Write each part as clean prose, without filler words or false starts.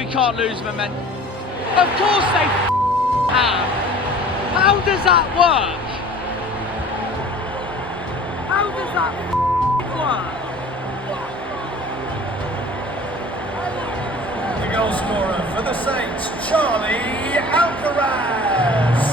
We can't lose momentum. Of course they have. How does that work? How does that work? The goal scorer for the Saints, Charlie Alcaraz.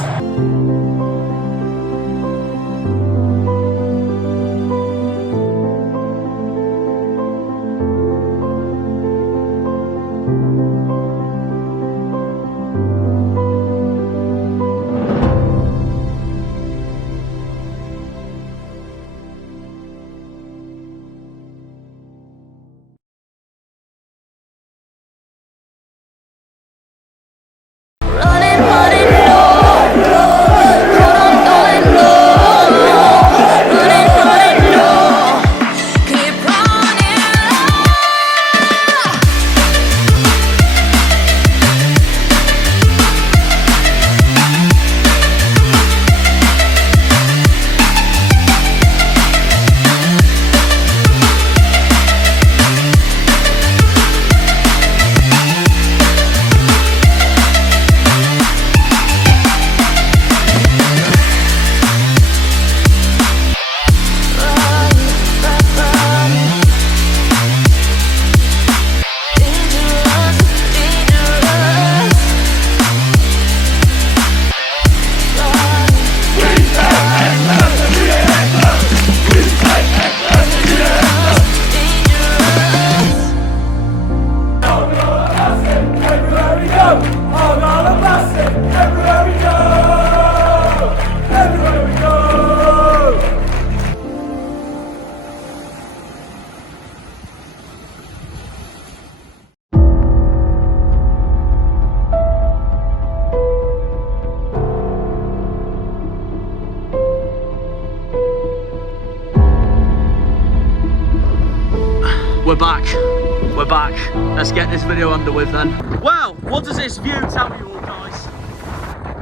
We're back. Let's get this video under with then. Well, what does this view tell you all, guys?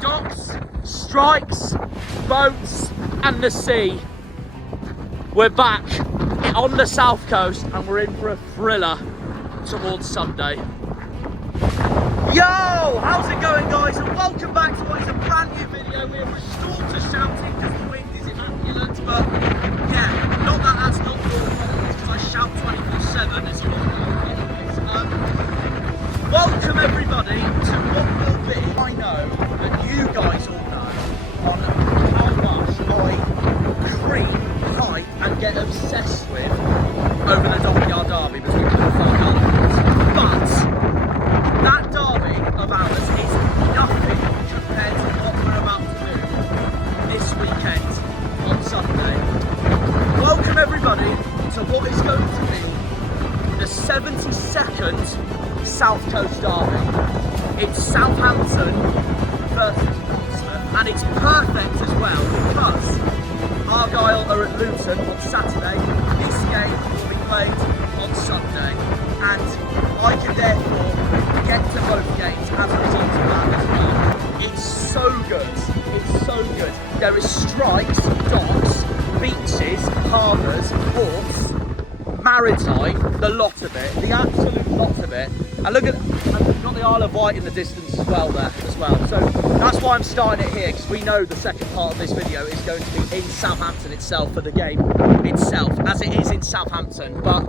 Docks, strikes, boats, and the sea. We're back on the south coast and we're in for a thriller towards Sunday. Yo, how's it going, guys? And welcome back to what is a brand new video. We're restored to shouting because the wind is immaculate, but yeah, not that that's not normal, because I shout 24/7 as you all know. Welcome everybody to what will be, I know that you guys all know, on how much I creep, hype and get obsessed with over the Dockyard Derby between Plymouth and Argyle. But that derby of ours is nothing compared to what we're about to do this weekend on Sunday. Welcome everybody to what is going to be the 72nd South Coast Derby. It's Southampton versus Portsmouth, and it's perfect as well because Argyle are at Luton on Saturday. This game will be played on Sunday, and I can therefore get to both games as a result of that as well. It's so good. It's so good. There is strikes, docks, beaches, harbours, ports, maritime, the lot of it, the absolute lot of it. And look at, and we've got the Isle of Wight in the distance as well there as well. So that's why I'm starting it here, because we know the second part of this video is going to be in Southampton itself for the game itself, as it is in Southampton. But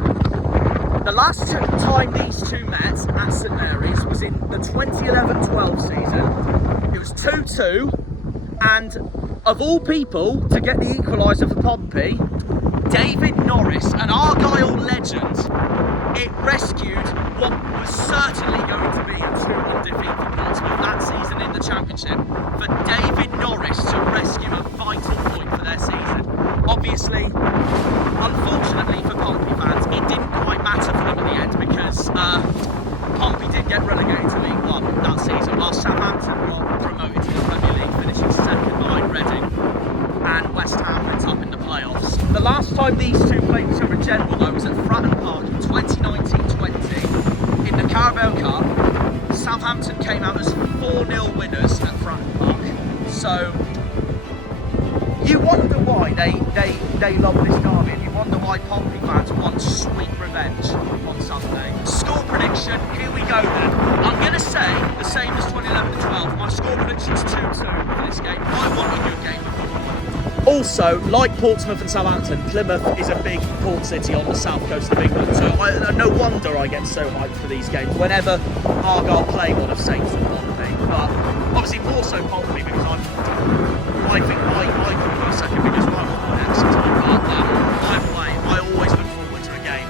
the last time these two met at St Mary's was in the 2011-12 season. It was 2-2, and of all people to get the equaliser for Pompey, David Norris, an Argyle legend, it rescued what was certainly going to be a 2-1 defeat for Portsmouth that season in the Championship. For David Norris to rescue a vital point for their season. Obviously, unfortunately for Pompey fans, it didn't quite matter for them at the end because Pompey did get relegated to League One that season, while Southampton were promoted to the Premier League, finishing second behind Reading, and West Ham went up in the playoffs. The last time these two played each other in general though was at Fratton Park in 2019-20. In the Carabao Cup, Southampton came out as 4-0 winners at Fratton Park. So you wonder why they love this derby, and you wonder why Pompey fans want sweet revenge on Sunday. Score prediction, here we go then. also, like Portsmouth and Southampton, Plymouth is a big port city on the south coast of England, so no wonder I get so hyped for these games whenever Argyle play one of Saints and Pompey. But obviously more so Pompey, because I think I could be second biggest rival for next time. But either way, I always look forward to a game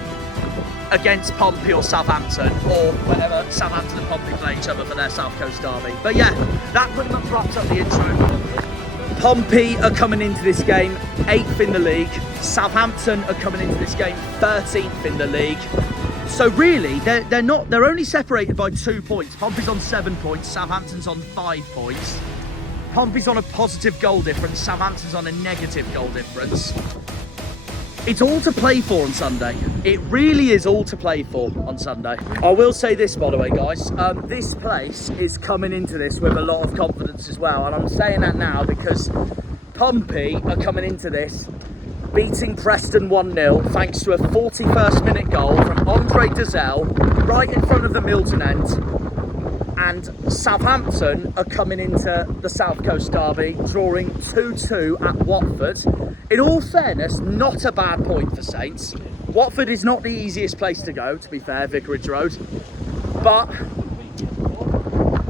against Pompey or Southampton, or whenever Southampton and Pompey play each other for their South Coast derby. But yeah, that pretty much wraps up the intro. Pompey are coming into this game 8th in the league. Southampton are coming into this game 13th in the league. So really, they're only separated by 2 points. Pompey's on 7 points, Southampton's on 5 points. Pompey's on a positive goal difference, Southampton's on a negative goal difference. It's all to play for on Sunday. It really is all to play for on Sunday. I will say this, by the way, guys. This place is coming into this with a lot of confidence as well. And I'm saying that now because Pompey are coming into this beating Preston 1-0 thanks to a 41st minute goal from Andre Dazelle right in front of the Milton end. And Southampton are coming into the South Coast derby, drawing 2-2 at Watford. In all fairness, not a bad point for Saints. Watford is not the easiest place to go, to be fair, Vicarage Road. But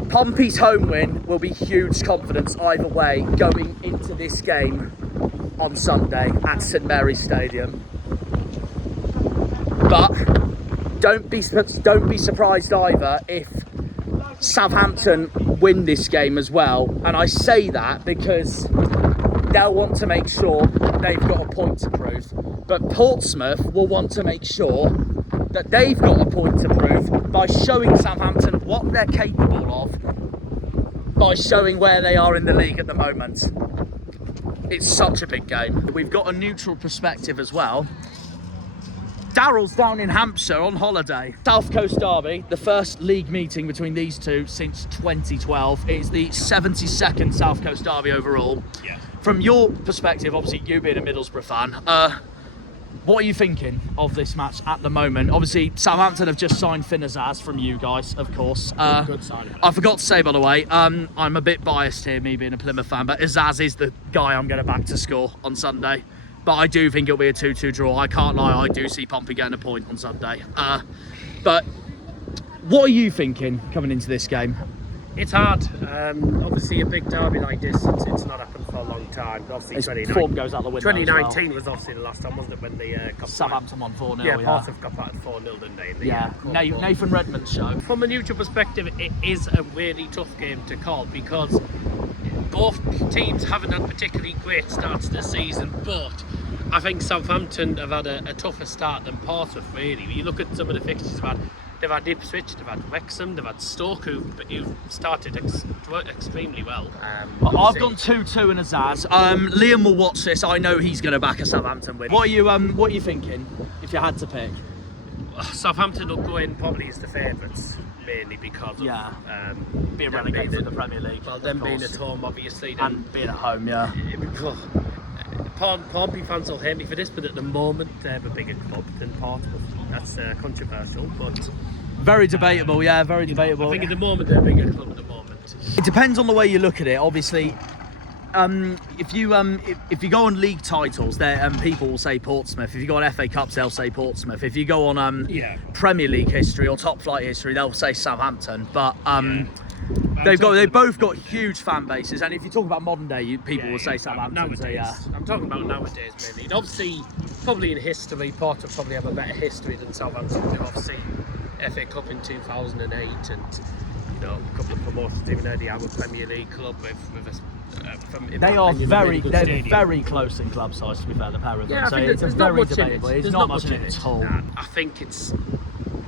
Pompey's home win will be huge confidence either way going into this game on Sunday at St Mary's Stadium. But don't be surprised either if Southampton win this game as well, and I say that because they'll want to make sure they've got a point to prove, but Portsmouth will want to make sure that they've got a point to prove by showing Southampton what they're capable of, by showing where they are in the league at the moment. It's such a big game. We've got a neutral perspective as well. Darryl's down in Hampshire on holiday. South Coast derby, the first league meeting between these two since 2012. It's the 72nd South Coast derby overall. Yeah. From your perspective, obviously you being a Middlesbrough fan, what are you thinking of this match at the moment? Obviously, Southampton have just signed Finn Azaz from you guys, of course. Good signing. I forgot to say, by the way, I'm a bit biased here, me being a Plymouth fan, but Azaz is the guy I'm going to back to score on Sunday. But I do think it'll be a 2-2 draw. I can't lie, I do see Pompey getting a point on Sunday. But what are you thinking coming into this game? It's hard. Obviously, a big derby like this, it's not happened for a long time. Obviously, form goes out the window. 2019 was obviously the last time, wasn't it, when the Southampton won 4-0. Yeah, Portsmouth got battered 4-0, didn't they? Yeah, Nathan Redmond's show. From a neutral perspective, it is a really tough game to call because both teams haven't had particularly great starts this season, but I think Southampton have had a tougher start than Portsmouth, really. When you look at some of the fixtures they've had Ipswich, they've had Wrexham, they've had Stoke, who've started extremely well. I've gone 2-2 and Azaz. Liam will watch this. I know he's going to back a Southampton win. What are you thinking if you had to pick? Southampton will go in probably as the favourites, mainly because of being relegated from the Premier League. Well, them being at home, obviously, and being at home, yeah. Pompey fans will hate me for this, but at the moment they have a bigger club than Portsmouth. That's controversial, but very debatable. Yeah, very debatable. I think at the moment they're a bigger club at the moment. It depends on the way you look at it. Obviously, if you go on league titles, there people will say Portsmouth. If you go on FA Cups, they'll say Portsmouth. If you go on Premier League history or top flight history, they'll say Southampton. But they've both got huge fan bases, and if you talk about modern day, people will say Southampton. Nowadays, so, I'm talking about nowadays, maybe. And obviously, probably in history, Portsmouth probably have a better history than Southampton. Obviously, FA Cup in 2008, and a couple of promotions even there. They have a Premier League club with they're very close in club size. To be fair, the pair of them. Yeah, so it's very debatable. There's not much in it at all. I think it's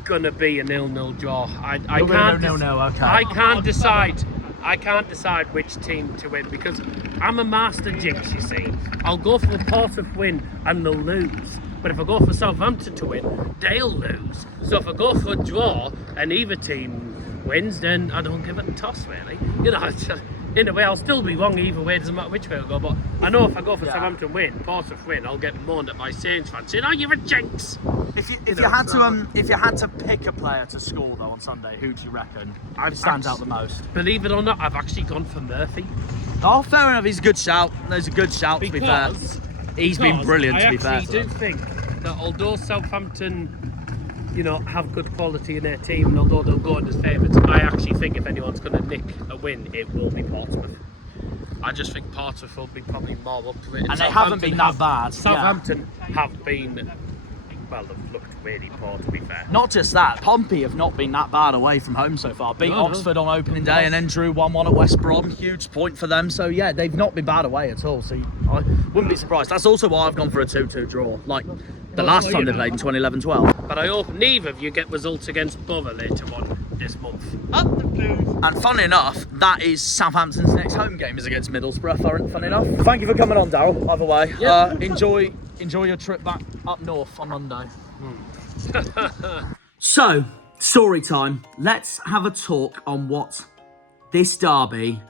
gonna be a 0-0 draw. I can't decide which team to win because I'm a master jinx, you see. I'll go for a Portsmouth win and they'll lose. But if I go for Southampton to win, they'll lose. So if I go for a draw and either team wins, then I don't give it a toss, really. in a way, I'll still be wrong either way. It doesn't matter which way I go. But I know if I go for Yeah. Southampton win, Portsmouth win, I'll get moaned at by Saints fans saying, "Oh, you're a jinx." If you had to pick a player to score though on Sunday, who do you reckon stands out the most? Believe it or not, I've actually gone for Murphy. Oh, fair enough. He's a good shout. There's a good shout to be fair. He's been brilliant to be fair. I actually do think that although Southampton, you know, have good quality in their team, and although they'll go in as favourites, I actually think if anyone's going to nick a win, it will be Portsmouth. I just think Portsmouth will be probably more up to it. And they haven't been that bad. Southampton have been, well, they've looked really poor to be fair. Not just that, Pompey have not been that bad away from home so far. Beat Oxford on opening day and then drew 1-1 at West Brom. Huge point for them. So yeah, they've not been bad away at all. So I wouldn't be surprised. That's also why I've gone for a 2-2 draw. Like the last time they played in 2011-12. But I hope neither of you get results against Borough later on this month. And funny enough, that is Southampton's next home game is against Middlesbrough. Funny enough. Thank you for coming on, Darryl. Either way, enjoy your trip back up north on Monday. So, story time. Let's have a talk on what this derby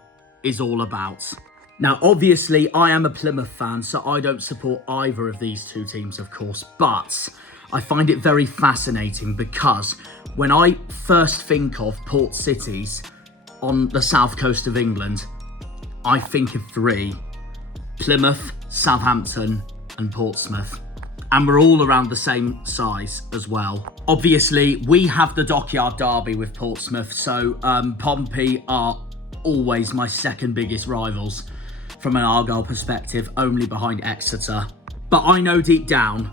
is all about. Now, obviously, I am a Plymouth fan, so I don't support either of these two teams, of course, but I find it very fascinating because when I first think of port cities on the south coast of England, I think of three: Plymouth, Southampton, and Portsmouth. And we're all around the same size as well. Obviously, we have the Dockyard Derby with Portsmouth, so Pompey are always my second biggest rivals from an ARGYLE perspective, only behind Exeter. But I know deep down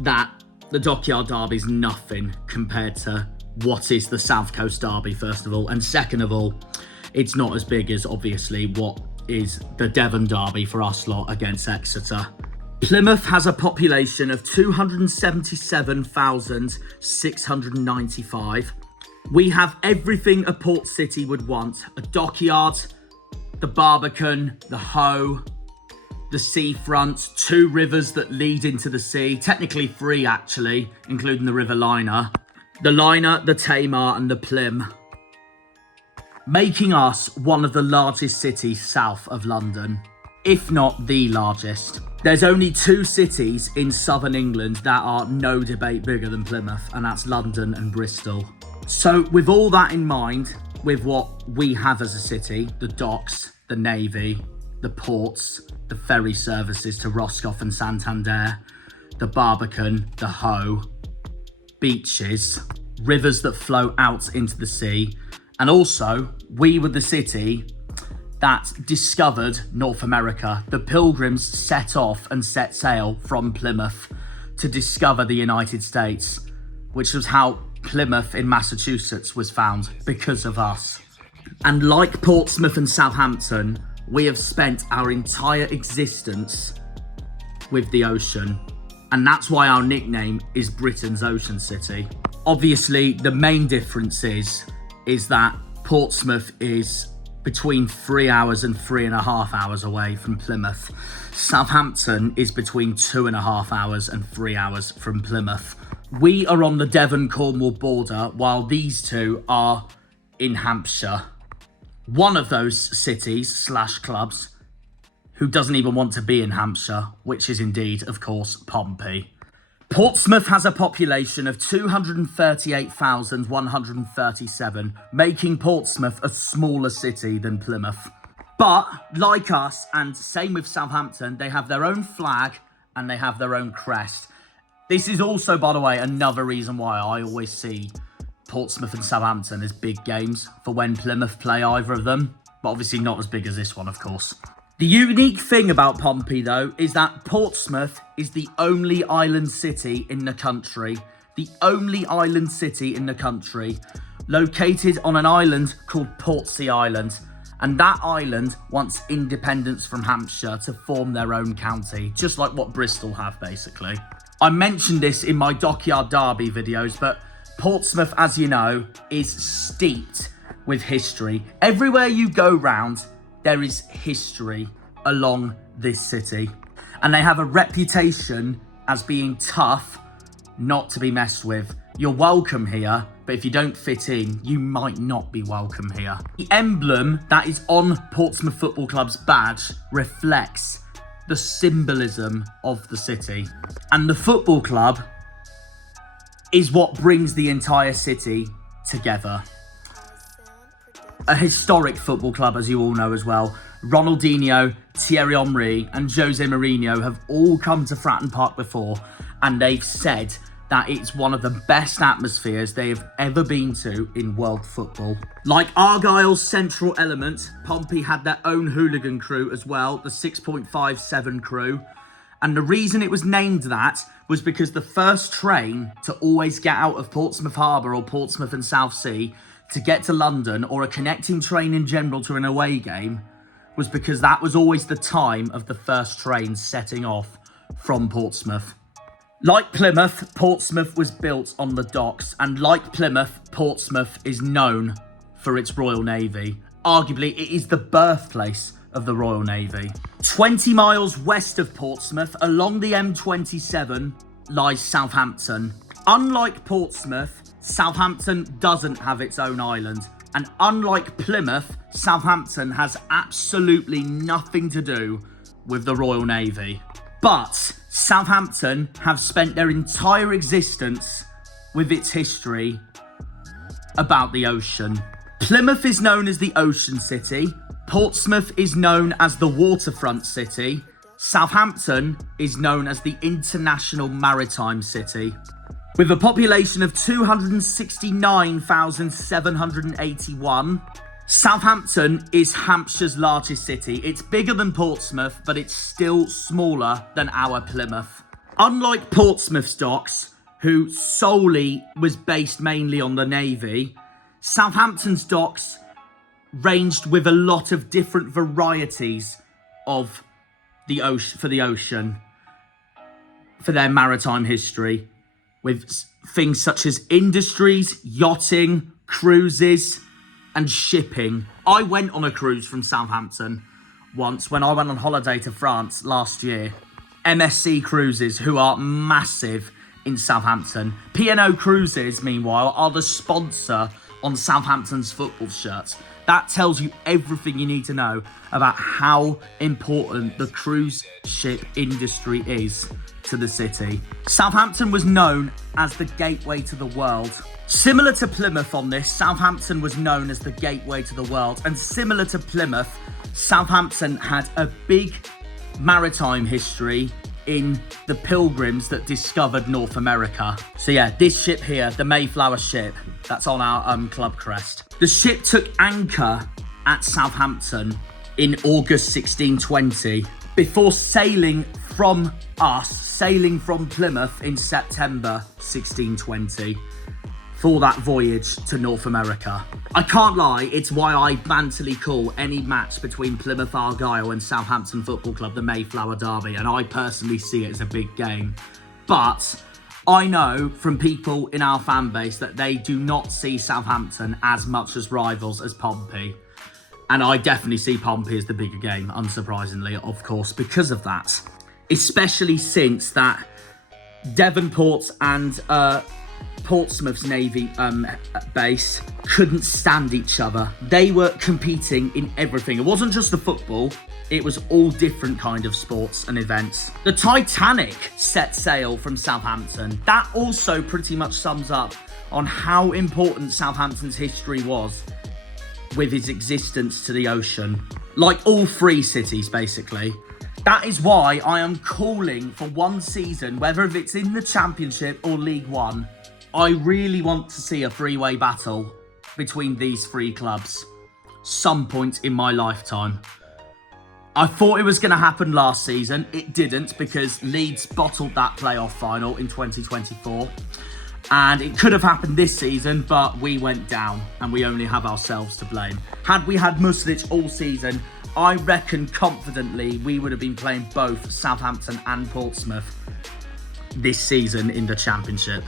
that the Dockyard Derby is nothing compared to what is the South Coast Derby, first of all. And second of all, it's not as big as, obviously, what is the Devon Derby for us lot against Exeter. Plymouth has a population of 277,695. We have everything a port city would want: a dockyard, the Barbican, the Hoe, the seafront, two rivers that lead into the sea, technically three actually, including the River Liner. The Liner, the Tamar and the Plym, making us one of the largest cities south of London, if not the largest. There's only two cities in southern England that are no debate bigger than Plymouth, and that's London and Bristol. So with all that in mind, with what we have as a city, the docks, the navy, the ports, the ferry services to Roscoff and Santander, the Barbican, the Hoe, beaches, rivers that flow out into the sea, and also we were the city that discovered North America. The Pilgrims set off and set sail from Plymouth to discover the United States, which was how Plymouth in Massachusetts was found, because of us. And like Portsmouth and Southampton, we have spent our entire existence with the ocean. And that's why our nickname is Britain's Ocean City. Obviously, the main difference is that Portsmouth is between 3 hours and 3.5 hours away from Plymouth. Southampton is between 2.5 hours and 3 hours from Plymouth. We are on the Devon-Cornwall border, while these two are in Hampshire. One of those cities / clubs who doesn't even want to be in Hampshire, which is indeed, of course, Pompey. Portsmouth has a population of 238,137, making Portsmouth a smaller city than Plymouth. But, like us, and same with Southampton, they have their own flag and they have their own crest. This is also, by the way, another reason why I always see Portsmouth and Southampton as big games for when Plymouth play either of them, but obviously not as big as this one, of course. The unique thing about Pompey, though, is that Portsmouth is the only island city in the country. The only island city in the country, located on an island called Portsea Island. And that island wants independence from Hampshire to form their own county, just like what Bristol have, basically. I mentioned this in my Dockyard Derby videos, but Portsmouth, as you know, is steeped with history. Everywhere you go round, there is history along this city. And they have a reputation as being tough, not to be messed with. You're welcome here, but if you don't fit in, you might not be welcome here. The emblem that is on Portsmouth Football Club's badge reflects the symbolism of the city. And the football club is what brings the entire city together. A historic football club, as you all know as well. Ronaldinho, Thierry Henry and Jose Mourinho have all come to Fratton Park before, and they've said that it's one of the best atmospheres they have ever been to in world football. Like ARGYLE's central element, Pompey had their own hooligan crew as well, the 6.57 crew. And the reason it was named that was because the first train to always get out of Portsmouth Harbour or Portsmouth and Southsea to get to London, or a connecting train in general to an away game, was because that was always the time of the first train setting off from Portsmouth. Like Plymouth, Portsmouth was built on the docks, and like Plymouth, Portsmouth is known for its Royal Navy. Arguably, it is the birthplace of the Royal Navy. 20 miles west of Portsmouth, along the M27, lies Southampton. Unlike Portsmouth, Southampton doesn't have its own island, and unlike Plymouth, Southampton has absolutely nothing to do with the Royal Navy. But Southampton have spent their entire existence with its history about the ocean. Plymouth is known as the Ocean City. Portsmouth is known as the Waterfront City. Southampton is known as the International Maritime City. With a population of 269,781, Southampton is Hampshire's largest city. It's bigger than Portsmouth, but it's still smaller than our Plymouth. Unlike Portsmouth's docks, who solely was based mainly on the Navy, Southampton's docks ranged with a lot of different varieties of the ocean, for their maritime history, with things such as industries, yachting, cruises, and shipping. I went on a cruise from Southampton once when I went on holiday to France last year. MSC Cruises, who are massive in Southampton. P&O Cruises, meanwhile, are the sponsor on Southampton's football shirts. That tells you everything you need to know about how important the cruise ship industry is to the city. Southampton was known as the gateway to the world. Similar to Plymouth on this, Southampton was known as the gateway to the world. And similar to Plymouth, Southampton had a big maritime history in the Pilgrims that discovered North America. So yeah, this ship here, the Mayflower ship, that's on our club crest. The ship took anchor at Southampton in August 1620 before sailing from Plymouth in September 1620 for that voyage to North America. I can't lie, it's why I banterly call any match between Plymouth Argyle and Southampton Football Club the Mayflower Derby, and I personally see it as a big game. But I know from people in our fan base that they do not see Southampton as much as rivals as Pompey. And I definitely see Pompey as the bigger game, unsurprisingly, of course, because of that. Especially since that Devonport and Portsmouth's Navy base couldn't stand each other. They were competing in everything. It wasn't just the football, it was all different kind of sports and events. The Titanic set sail from Southampton. That also pretty much sums up on how important Southampton's history was with its existence to the ocean. Like all three cities, basically. That is why I am calling for one season, whether it's in the Championship or League One, I really want to see a three-way battle between these three clubs some point in my lifetime. I thought it was going to happen last season. It didn't, because Leeds bottled that playoff final in 2024. And it could have happened this season, but we went down and we only have ourselves to blame. Had we had Muslic all season, I reckon confidently we would have been playing both Southampton and Portsmouth this season in the Championship.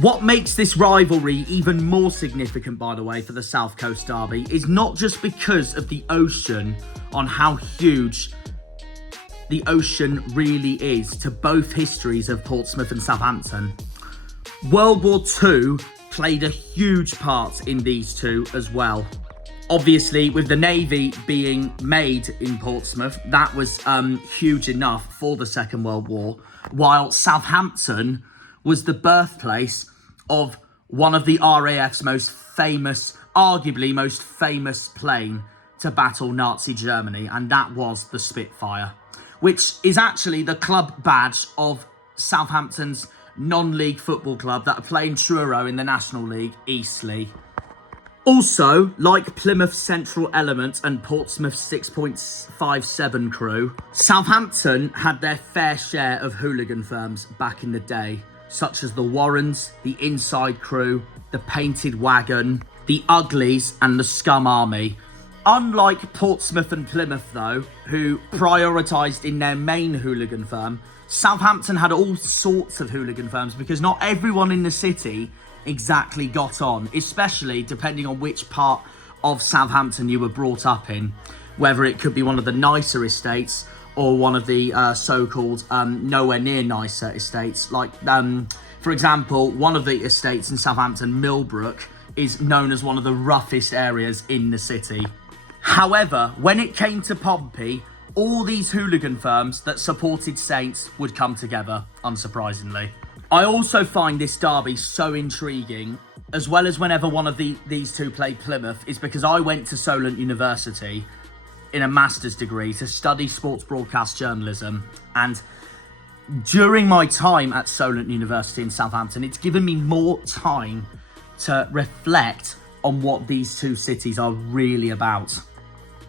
What makes this rivalry even more significant, by the way, for the South Coast Derby is not just because of the ocean, on how huge the ocean really is to both histories of Portsmouth and Southampton. World War II played a huge part in these two as well. Obviously, with the Navy being made in Portsmouth, that was huge enough for the Second World War, while Southampton was the birthplace of one of the RAF's most famous, arguably most famous plane to battle Nazi Germany, and that was the Spitfire, which is actually the club badge of Southampton's non-league football club that are playing TRURO in the National League, Eastleigh. Also, like Plymouth Central Element and Portsmouth 6.57 crew, Southampton had their fair share of hooligan firms back in the day, such as the Warrens, the Inside Crew, the Painted Wagon, the Uglies and the Scum Army. Unlike Portsmouth and Plymouth though, who prioritised in their main hooligan firm, Southampton had all sorts of hooligan firms because not everyone in the city exactly got on, especially depending on which part of Southampton you were brought up in, whether it could be one of the nicer estates or one of the so-called nowhere near nicer estates. Like, for example, one of the estates in Southampton, Millbrook, is known as one of the roughest areas in the city. However, when it came to Pompey, all these hooligan firms that supported Saints would come together, unsurprisingly. I also find this derby so intriguing, as well as whenever one of these two played Plymouth, is because I went to Solent University in a master's degree to study sports broadcast journalism, and during my time at Solent University in Southampton, it's given me more time to reflect on what these two cities are really about,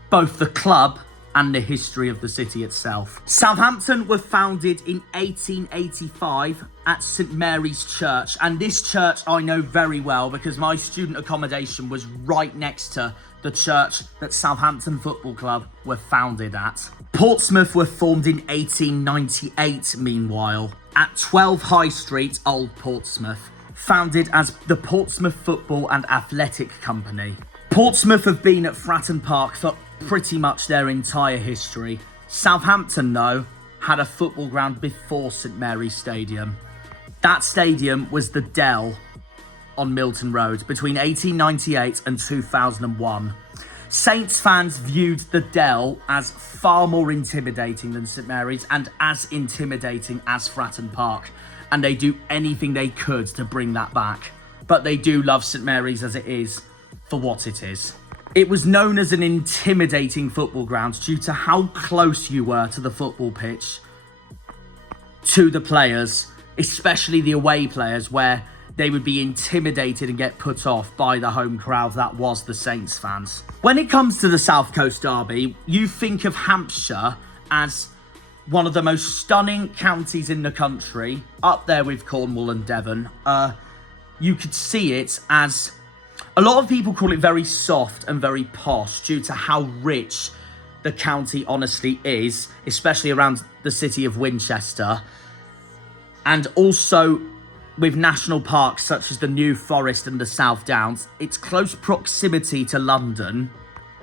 both the club and the history of the city itself. Southampton were founded in 1885 at St Mary's Church, and this church I know very well because my student accommodation was right next to the church that Southampton Football Club were founded at. Portsmouth were formed in 1898, meanwhile, at 12 High Street, Old Portsmouth, founded as the Portsmouth Football and Athletic Company. Portsmouth have been at Fratton Park for pretty much their entire history. Southampton, though, had a football ground before St Mary's Stadium. That stadium was the Dell on Milton Road between 1898 and 2001. Saints fans viewed the Dell as far more intimidating than St Mary's and as intimidating as Fratton Park, and they do anything they could to bring that back. But they do love St Mary's as it is, for what it is. It was known as an intimidating football ground due to how close you were to the football pitch, to the players, especially the away players, where they would be intimidated and get put off by the home crowd that was the Saints fans. When it comes to the South Coast Derby, you think of Hampshire as one of the most stunning counties in the country, up there with Cornwall and Devon. You could see it as, a lot of people call it very soft and very posh due to how rich the county honestly is, especially around the city of Winchester. And also with national parks such as the New Forest and the South Downs, its close proximity to London,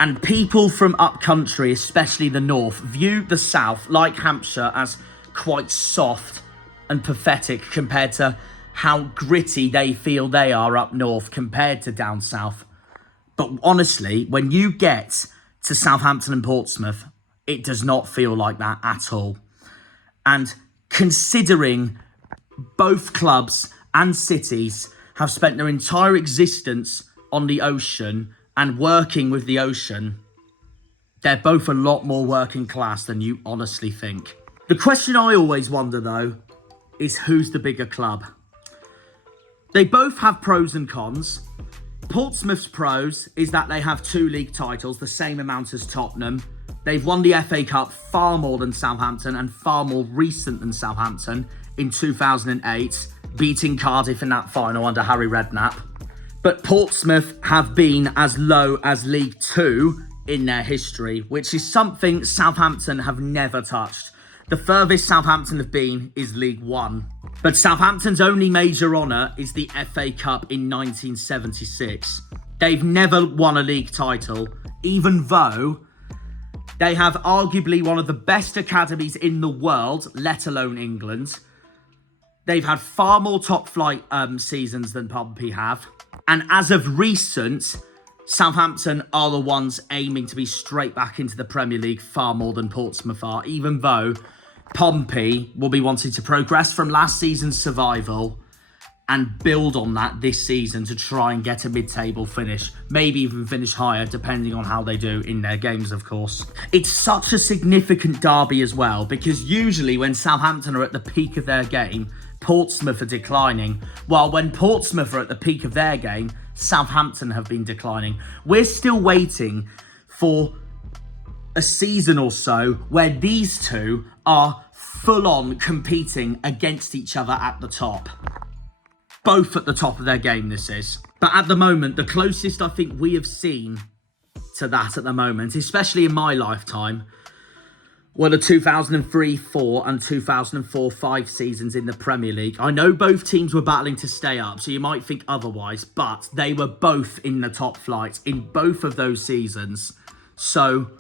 and people from up country, especially the north, view the south, like Hampshire, as quite soft and pathetic compared to how gritty they feel they are up north compared to down south. But honestly, when you get to Southampton and Portsmouth, it does not feel like that at all. And considering both clubs and cities have spent their entire existence on the ocean and working with the ocean, they're both a lot more working class than you honestly think. The question I always wonder though is who's the bigger club? They both have pros and cons. Portsmouth's pros is that they have 2 league titles, the same amount as Tottenham. They've won the FA Cup far more than Southampton and far more recent than Southampton in 2008, beating Cardiff in that final under Harry Redknapp. But Portsmouth have been as low as League 2 in their history, which is something Southampton have never touched. The furthest Southampton have been is League 1. But Southampton's only major honour is the FA Cup in 1976. They've never won a league title, even though they have arguably one of the best academies in the world, let alone England. They've had far more top flight seasons than Pompey have. And as of recent, Southampton are the ones aiming to be straight back into the Premier League far more than Portsmouth are, even though Pompey will be wanting to progress from last season's survival and build on that this season to try and get a mid-table finish, maybe even finish higher, depending on how they do in their games, of course. It's such a significant derby as well, because usually when Southampton are at the peak of their game, Portsmouth are declining, while when Portsmouth are at the peak of their game, Southampton have been declining. We're still waiting for a season or so where these two are full-on competing against each other at the top. Both at the top of their game, this is. But at the moment, the closest I think we have seen to that at the moment, especially in my lifetime, were the 2003-04 and 2004-05 seasons in the Premier League. I know both teams were battling to stay up, so you might think otherwise, but they were both in the top flight in both of those seasons. So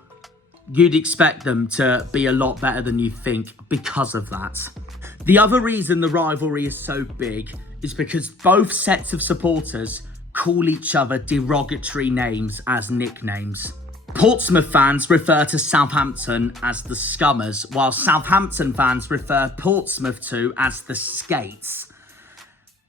you'd expect them to be a lot better than you think because of that. The other reason the rivalry is so big is because both sets of supporters call each other derogatory names as nicknames. Portsmouth fans refer to Southampton as the Scummers, while Southampton fans refer Portsmouth to as the Skates.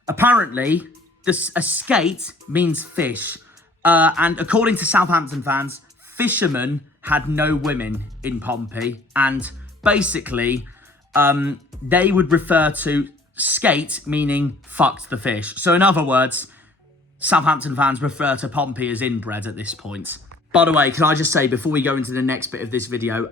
Apparently, a skate means fish, and according to Southampton fans, fishermen had no women in Pompey, and basically, they would refer to skate meaning fucked the fish. So in other words, Southampton fans refer to Pompey as inbred at this point. By the way, can I just say, before we go into the next bit of this video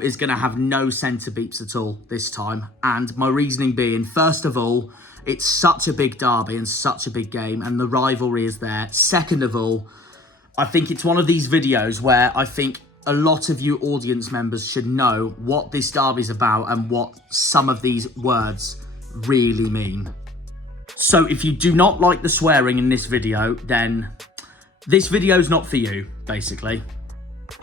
is going to have no centre beeps at all this time. And my reasoning being, first of all, it's such a big derby and such a big game, and the rivalry is there. Second of all, I think it's one of these videos where I think a lot of you audience members should know what this derby's about and what some of these words really mean. So if you do not like the swearing in this video, then this video's not for you, basically.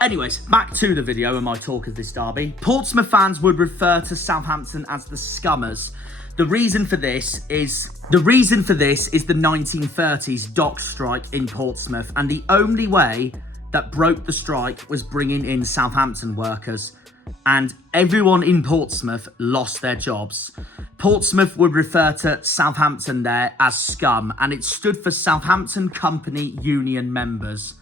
Anyways, back to the video and my talk of this derby. Portsmouth fans would refer to Southampton as the Scummers. The reason for this is the 1930s dock strike in Portsmouth, and the only way that broke the strike was bringing in Southampton workers, and everyone in Portsmouth lost their jobs. Portsmouth would refer to Southampton there as Scum, and it stood for Southampton Company Union Members.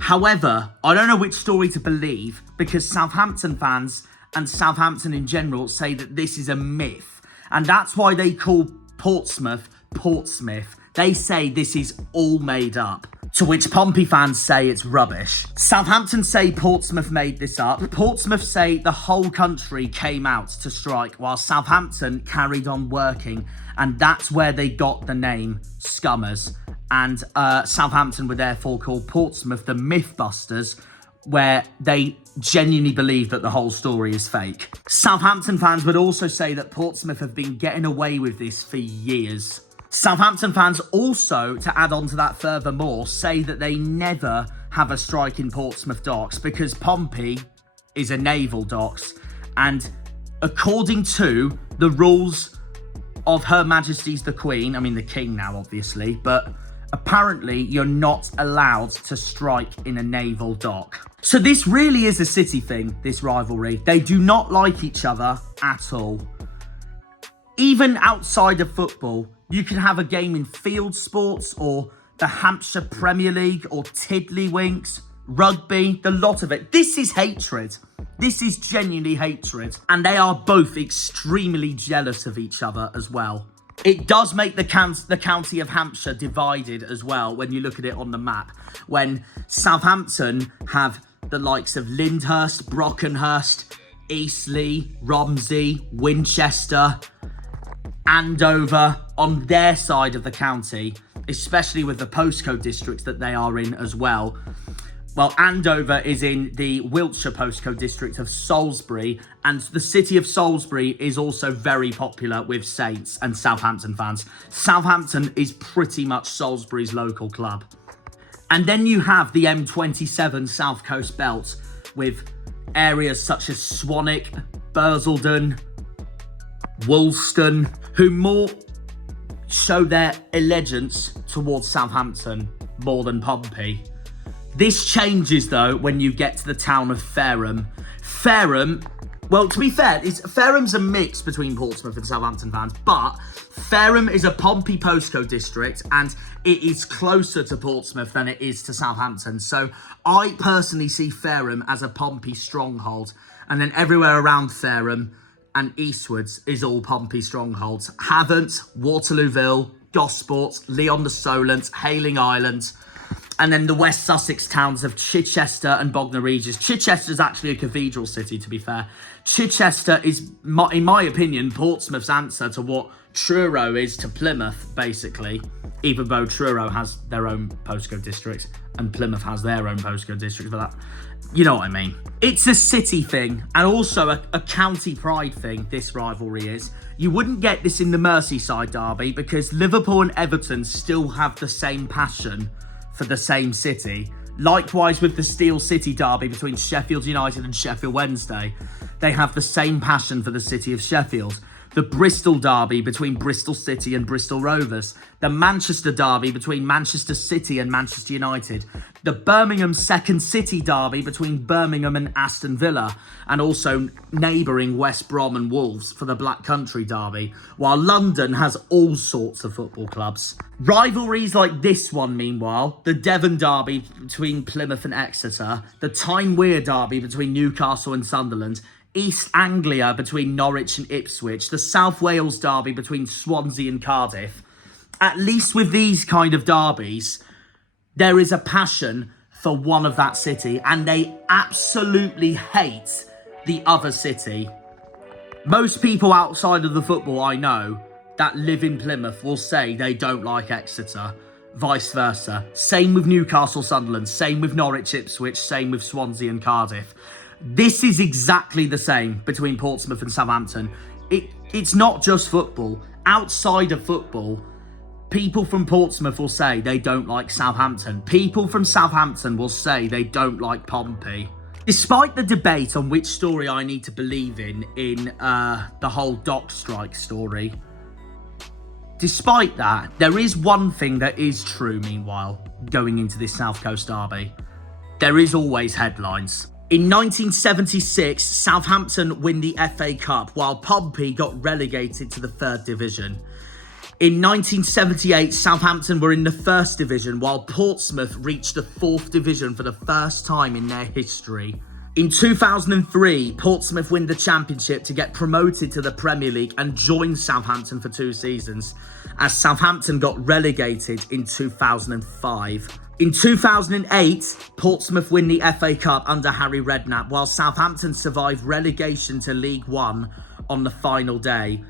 However, I don't know which story to believe, because Southampton fans and Southampton in general say that this is a myth, and that's why they call Portsmouth Portsmouth. They say this is all made up, to which Pompey fans say it's rubbish. Southampton say Portsmouth made this up. Portsmouth say the whole country came out to strike while Southampton carried on working, and that's where they got the name Scummers. And Southampton were therefore called Portsmouth the Mythbusters, where they genuinely believe that the whole story is fake. Southampton fans would also say that Portsmouth have been getting away with this for years. Southampton fans also, to add on to that furthermore, say that they never have a strike in Portsmouth docks because Pompey is a naval docks, and according to the rules of Her Majesty's the Queen, I mean the King now obviously, but apparently you're not allowed to strike in a naval dock. So this really is a city thing, this rivalry. They do not like each other at all. Even outside of football, you can have a game in field sports or the Hampshire Premier League or Tiddlywinks, rugby, the lot of it. This is hatred. This is genuinely hatred. And they are both extremely jealous of each other as well. It does make the county of Hampshire divided as well when you look at it on the map. When Southampton have the likes of Lyndhurst, Brockenhurst, Eastleigh, Romsey, Winchester, Andover on their side of the county, especially with the postcode districts that they are in as well. Well, Andover is in the Wiltshire postcode district of Salisbury, and the city of Salisbury is also very popular with Saints and Southampton fans. Southampton is pretty much Salisbury's local club. And then you have the M27 South Coast Belt with areas such as Swanwick, Bursledon, Woolston, who more show their allegiance towards Southampton more than Pompey. This changes though when you get to the town of Fareham. Fareham, well, to be fair, Fareham's a mix between Portsmouth and Southampton fans, but Fareham is a Pompey postcode district and it is closer to Portsmouth than it is to Southampton. So I personally see Fareham as a Pompey stronghold, and then everywhere around Fareham and eastwards is all Pompey strongholds. Havant, Waterlooville, Gosport, Leon the Solent, Hayling Island, and then the West Sussex towns of Chichester and Bognor Regis. Chichester is actually a cathedral city, to be fair. Chichester is, in my opinion, Portsmouth's answer to what Truro is to Plymouth, basically. Even though Truro has their own postcode district and Plymouth has their own postcode district, but that, you know what I mean. It's a city thing and also a county pride thing, this rivalry is. You wouldn't get this in the Merseyside derby because Liverpool and Everton still have the same passion for the same city. Likewise with the Steel City derby between Sheffield United and Sheffield Wednesday. They have the same passion for the city of Sheffield. The Bristol derby between Bristol City and Bristol Rovers. The Manchester derby between Manchester City and Manchester United. The Birmingham Second City derby between Birmingham and Aston Villa. And also neighbouring West Brom and Wolves for the Black Country derby. While London has all sorts of football clubs. Rivalries like this one, meanwhile. The Devon derby between Plymouth and Exeter. The Tyne Wear derby between Newcastle and Sunderland. East Anglia between Norwich and Ipswich, the South Wales derby between Swansea and Cardiff. At least with these kind of derbies, there is a passion for one of that city and they absolutely hate the other city. Most people outside of the football I know that live in Plymouth will say they don't like Exeter, vice versa. Same with Newcastle, Sunderland, same with Norwich, Ipswich, same with Swansea and Cardiff. This is exactly the same between Portsmouth and Southampton. It's not just football. Outside of football, people from Portsmouth will say they don't like Southampton. People from Southampton will say they don't like Pompey. Despite the debate on which story I need to believe in the whole dock strike story, despite that, there is one thing that is true, meanwhile, going into this South Coast derby. There is always headlines. In 1976, Southampton win the FA Cup while Pompey got relegated to the 3rd Division. In 1978, Southampton were in the 1st Division while Portsmouth reached the 4th Division for the first time in their history. In 2003, Portsmouth win the Championship to get promoted to the Premier League and join Southampton for 2 seasons, as Southampton got relegated in 2005. In 2008, Portsmouth win the FA Cup under Harry Redknapp, while Southampton survive relegation to League One on the final day.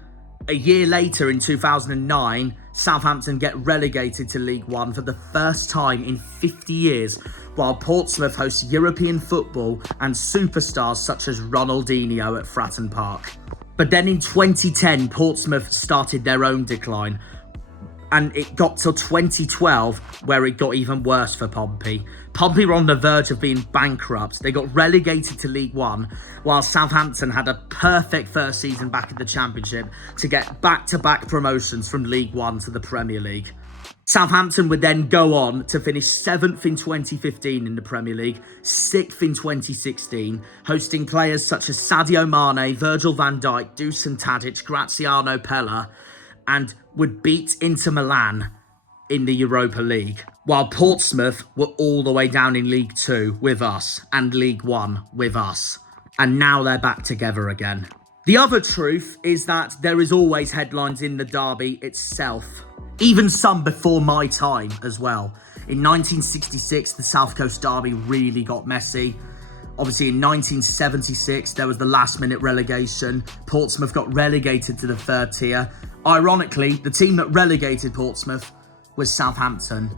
A year later, in 2009, Southampton get relegated to League One for the first time in 50 years, while Portsmouth hosts European football and superstars such as Ronaldinho at Fratton Park. But then in 2010, Portsmouth started their own decline, and it got to 2012 where it got even worse for Pompey. Pompey were on the verge of being bankrupt. They got relegated to League One, while Southampton had a perfect first season back in the Championship to get back-to-back promotions from League One to the Premier League. Southampton would then go on to finish 7th in 2015 in the Premier League, 6th in 2016, hosting players such as Sadio Mane, Virgil van Dijk, Dusan Tadic, Graziano Pella, and would beat Inter Milan in the Europa League, while Portsmouth were all the way down in League 2 with us and League 1 with us. And now they're back together again. The other truth is that there is always headlines in the derby itself, even some before my time as well. In 1966, the South Coast derby really got messy. Obviously, in 1976, there was the last-minute relegation. Portsmouth got relegated to the 3rd tier. Ironically, the team that relegated Portsmouth was Southampton.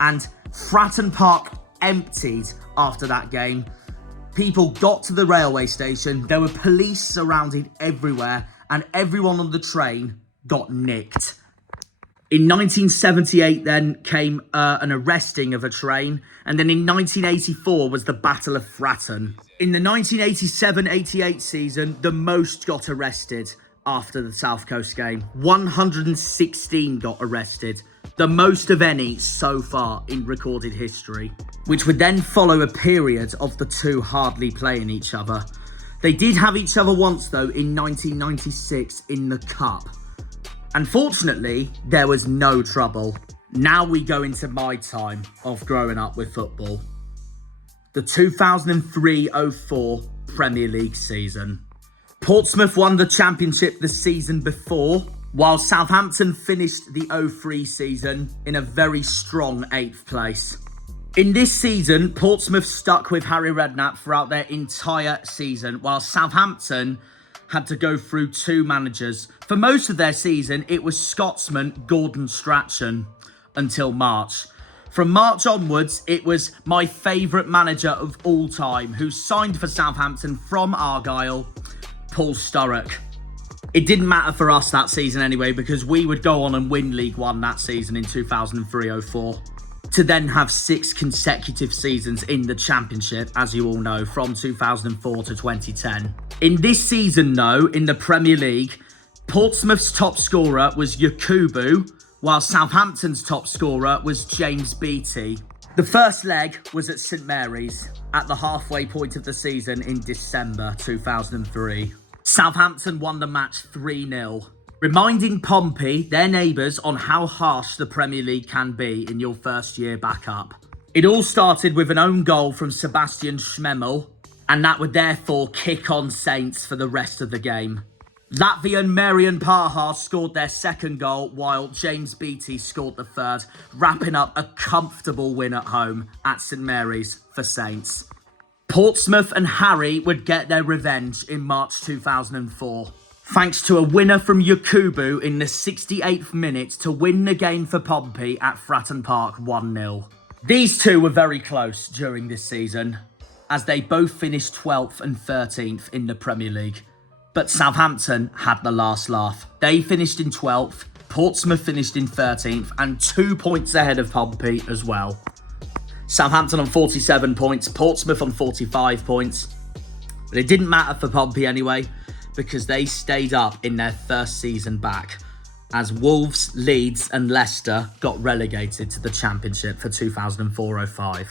And Fratton Park emptied after that game. People got to the railway station. There were police surrounded everywhere. And everyone on the train got nicked. In 1978 then came an arresting of a train, and then in 1984 was the Battle of Fratton. In the 1987-88 season, the most got arrested, after the South Coast game. 116 got arrested, the most of any so far in recorded history, which would then follow a period of the two hardly playing each other. They did have each other once though in 1996 in the Cup. Unfortunately, there was no trouble. Now we go into my time of growing up with football. The 2003-04 Premier League season. Portsmouth won the championship the season before, while Southampton finished the 03 season in a very strong 8th place. In this season, Portsmouth stuck with Harry Redknapp throughout their entire season, while Southampton had to go through two managers. For most of their season, it was Scotsman Gordon Strachan until March. From March onwards, it was my favourite manager of all time, who signed for Southampton from ARGYLE, Paul Sturrock. It didn't matter for us that season anyway, because we would go on and win League One that season in 2003-04. To then have 6 consecutive seasons in the Championship, as you all know, from 2004 to 2010. In this season, though, in the Premier League, Portsmouth's top scorer was Yakubu, while Southampton's top scorer was James Beattie. The first leg was at St Mary's, at the halfway point of the season in December 2003. Southampton won the match 3-0, reminding Pompey, their neighbours, on how harsh the Premier League can be in your first year back up. It all started with an own goal from Sebastian Schmemmel, and that would therefore kick on Saints for the rest of the game. Latvian Marian Pahar scored their second goal, while James Beattie scored the third, wrapping up a comfortable win at home at St Mary's for Saints. Portsmouth and Harry would get their revenge in March 2004, thanks to a winner from Yakubu in the 68th minute to win the game for Pompey at Fratton Park 1-0. These two were very close during this season, as they both finished 12th and 13th in the Premier League. But Southampton had the last laugh. They finished in 12th, Portsmouth finished in 13th, and 2 points ahead of Pompey as well. Southampton on 47 points, Portsmouth on 45 points. But it didn't matter for Pompey anyway, because they stayed up in their first season back, as Wolves, Leeds and Leicester got relegated to the Championship for 2004-05.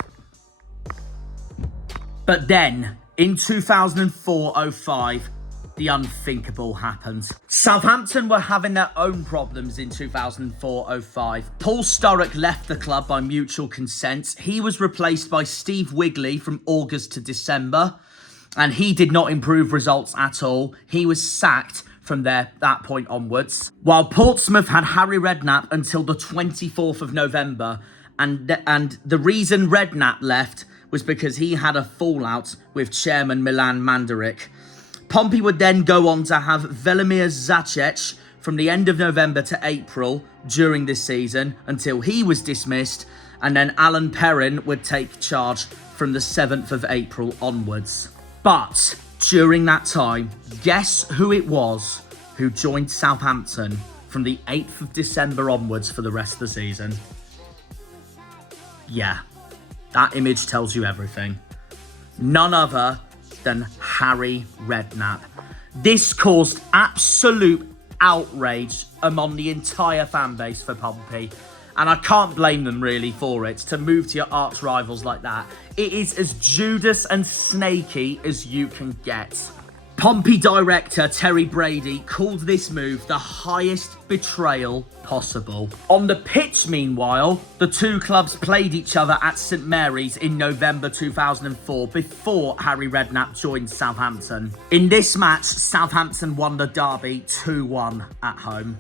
But then, in 2004-05, the unthinkable happened. Southampton were having their own problems in 2004-05. Paul Sturrock left the club by mutual consent. He was replaced by Steve Wigley from August to December, and he did not improve results at all. He was sacked from that point onwards. While Portsmouth had Harry Redknapp until the 24th of November, and the reason Redknapp left was because he had a fallout with chairman Milan Mandaric. Pompey would then go on to have Velimir Zacek from the end of November to April during this season until he was dismissed, and then Alan Perrin would take charge from the 7th of April onwards. But during that time, guess who it was who joined Southampton from the 8th of December onwards for the rest of the season? Yeah, that image tells you everything. None other than Harry Redknapp. This caused absolute outrage among the entire fan base for Pompey, and I can't blame them really for it, to move to your arch rivals like that. It is as Judas and snaky as you can get. Pompey director Terry Brady called this move the highest betrayal possible. On the pitch, meanwhile, the two clubs played each other at St Mary's in November 2004 before Harry Redknapp joined Southampton. In this match, Southampton won the derby 2-1 at home.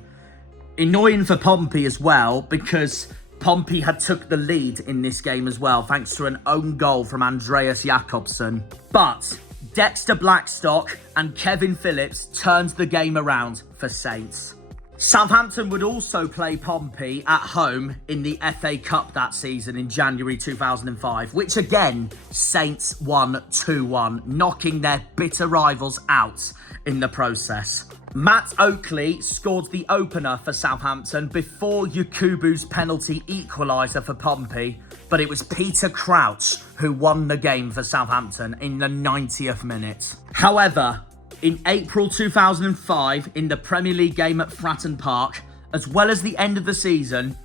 Annoying for Pompey as well, because Pompey had took the lead in this game as well, thanks to an own goal from Andreas Jakobsen. But Dexter Blackstock and Kevin Phillips turned the game around for Saints. Southampton would also play Pompey at home in the FA Cup that season in January 2005, which again, Saints won 2-1, knocking their bitter rivals out in the process. Matt Oakley scored the opener for Southampton before Yakubu's penalty equaliser for Pompey, but it was Peter Crouch who won the game for Southampton in the 90th minute. However, in April 2005 in the Premier League game at Fratton Park, as well as the end of the season,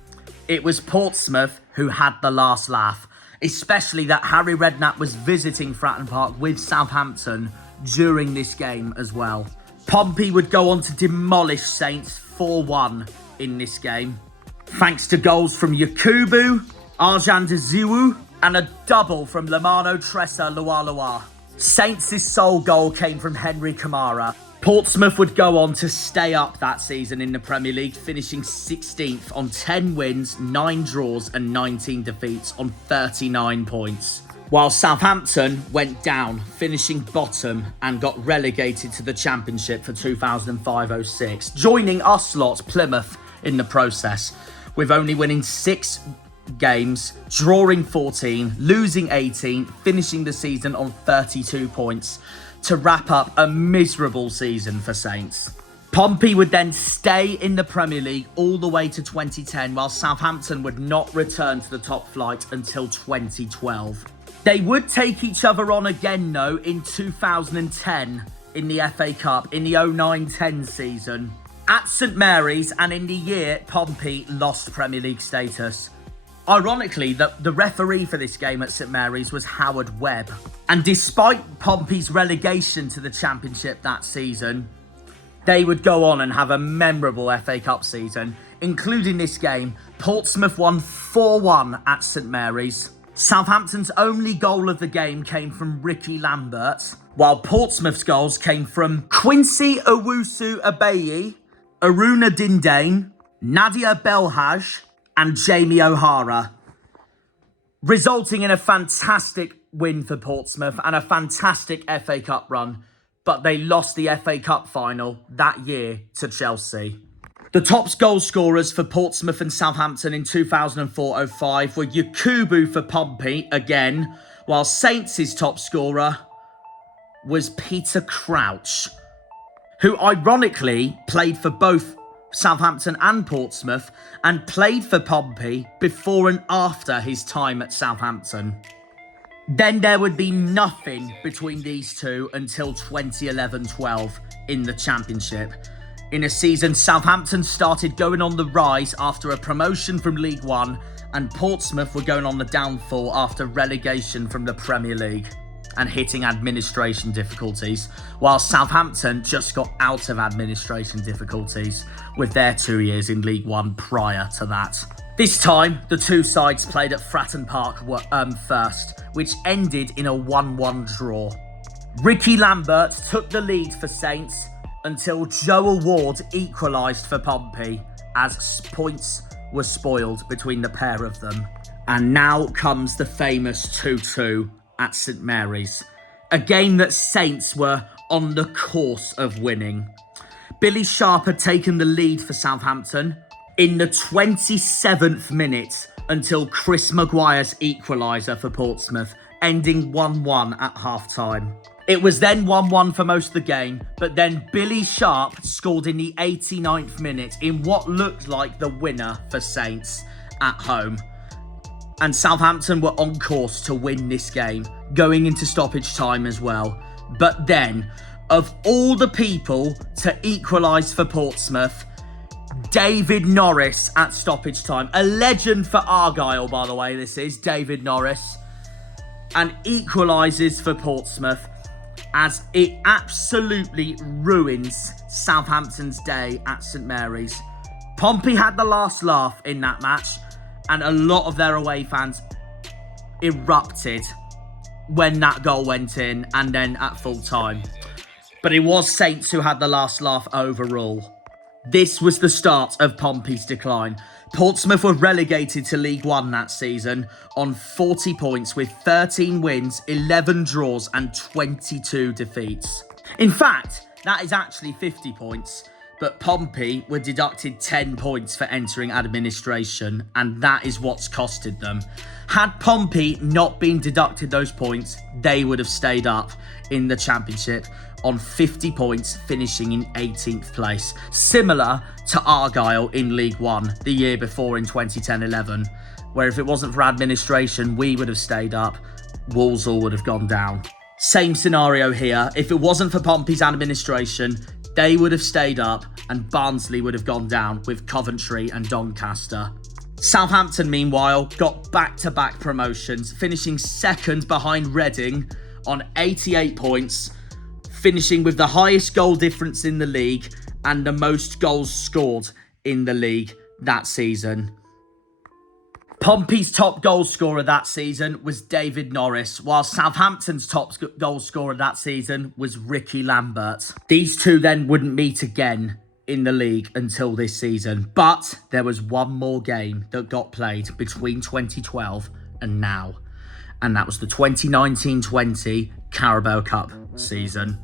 it was Portsmouth who had the last laugh, especially that Harry Redknapp was visiting Fratton Park with Southampton during this game as well. Pompey would go on to demolish Saints 4-1 in this game, thanks to goals from Yakubu, Arjan Deziwu, and a double from Lamano Tressa Lualua. Saints' sole goal came from Henry Kamara. Portsmouth would go on to stay up that season in the Premier League, finishing 16th on 10 wins, 9 draws and 19 defeats on 39 points. While Southampton went down, finishing bottom and got relegated to the Championship for 2005-06, joining us lot, Plymouth, in the process, with only winning 6 games, drawing 14, losing 18, finishing the season on 32 points to wrap up a miserable season for Saints. Pompey would then stay in the Premier League all the way to 2010, while Southampton would not return to the top flight until 2012. They would take each other on again though in 2010 in the FA Cup in the 09-10 season at St Mary's, and in the year Pompey lost Premier League status. Ironically, the referee for this game at St Mary's was Howard Webb. And despite Pompey's relegation to the Championship that season, they would go on and have a memorable FA Cup season. Including this game, Portsmouth won 4-1 at St Mary's. Southampton's only goal of the game came from Ricky Lambert, while Portsmouth's goals came from Quincy Owusu-Abayi, Aruna Dindane, Nadia Belhaj, and Jamie O'Hara, resulting in a fantastic win for Portsmouth and a fantastic FA Cup run, but they lost the FA Cup final that year to Chelsea. The top goal scorers for Portsmouth and Southampton in 2004-05 were Yakubu for Pompey again, while Saints' top scorer was Peter Crouch, who ironically played for both Southampton and Portsmouth and played for Pompey before and after his time at Southampton. Then there would be nothing between these two until 2011-12 in the Championship. In a season, Southampton started going on the rise after a promotion from League One, and Portsmouth were going on the downfall after relegation from the Premier League and hitting administration difficulties, while Southampton just got out of administration difficulties with their 2 years in League One prior to that. This time, the two sides played at Fratton Park first, which ended in a 1-1 draw. Ricky Lambert took the lead for Saints until Joe Ward equalised for Pompey, as points were spoiled between the pair of them. And now comes the famous 2-2 at St Mary's, a game that Saints were on the course of winning. Billy Sharp had taken the lead for Southampton in the 27th minute until Chris Maguire's equaliser for Portsmouth, ending 1-1 at half-time. It was then 1-1 for most of the game, but then Billy Sharp scored in the 89th minute in what looked like the winner for Saints at home. And Southampton were on course to win this game, going into stoppage time as well. But then, of all the people to equalise for Portsmouth, David Norris at stoppage time. A legend for ARGYLE, by the way, this is David Norris. And equalises for Portsmouth, as it absolutely ruins Southampton's day at St Mary's. Pompey had the last laugh in that match, and a lot of their away fans erupted when that goal went in and then at full time. But it was Saints who had the last laugh overall. This was the start of Pompey's decline. Portsmouth were relegated to League One that season on 40 points with 13 wins, 11 draws and 22 defeats. In fact, that is actually 50 points. But Pompey were deducted 10 points for entering administration, and that is what's costed them. Had Pompey not been deducted those points, they would have stayed up in the Championship on 50 points, finishing in 18th place. Similar to ARGYLE in League One the year before in 2010-11, where if it wasn't for administration, we would have stayed up, Walsall would have gone down. Same scenario here. If it wasn't for Pompey's administration, they would have stayed up and Barnsley would have gone down with Coventry and Doncaster. Southampton, meanwhile, got back-to-back promotions, finishing second behind Reading on 88 points, finishing with the highest goal difference in the league and the most goals scored in the league that season. Pompey's top goal scorer that season was David Norris, while Southampton's top goal scorer that season was Ricky Lambert. These two then wouldn't meet again in the league until this season, but there was one more game that got played between 2012 and now, and that was the 2019-20 Carabao Cup season.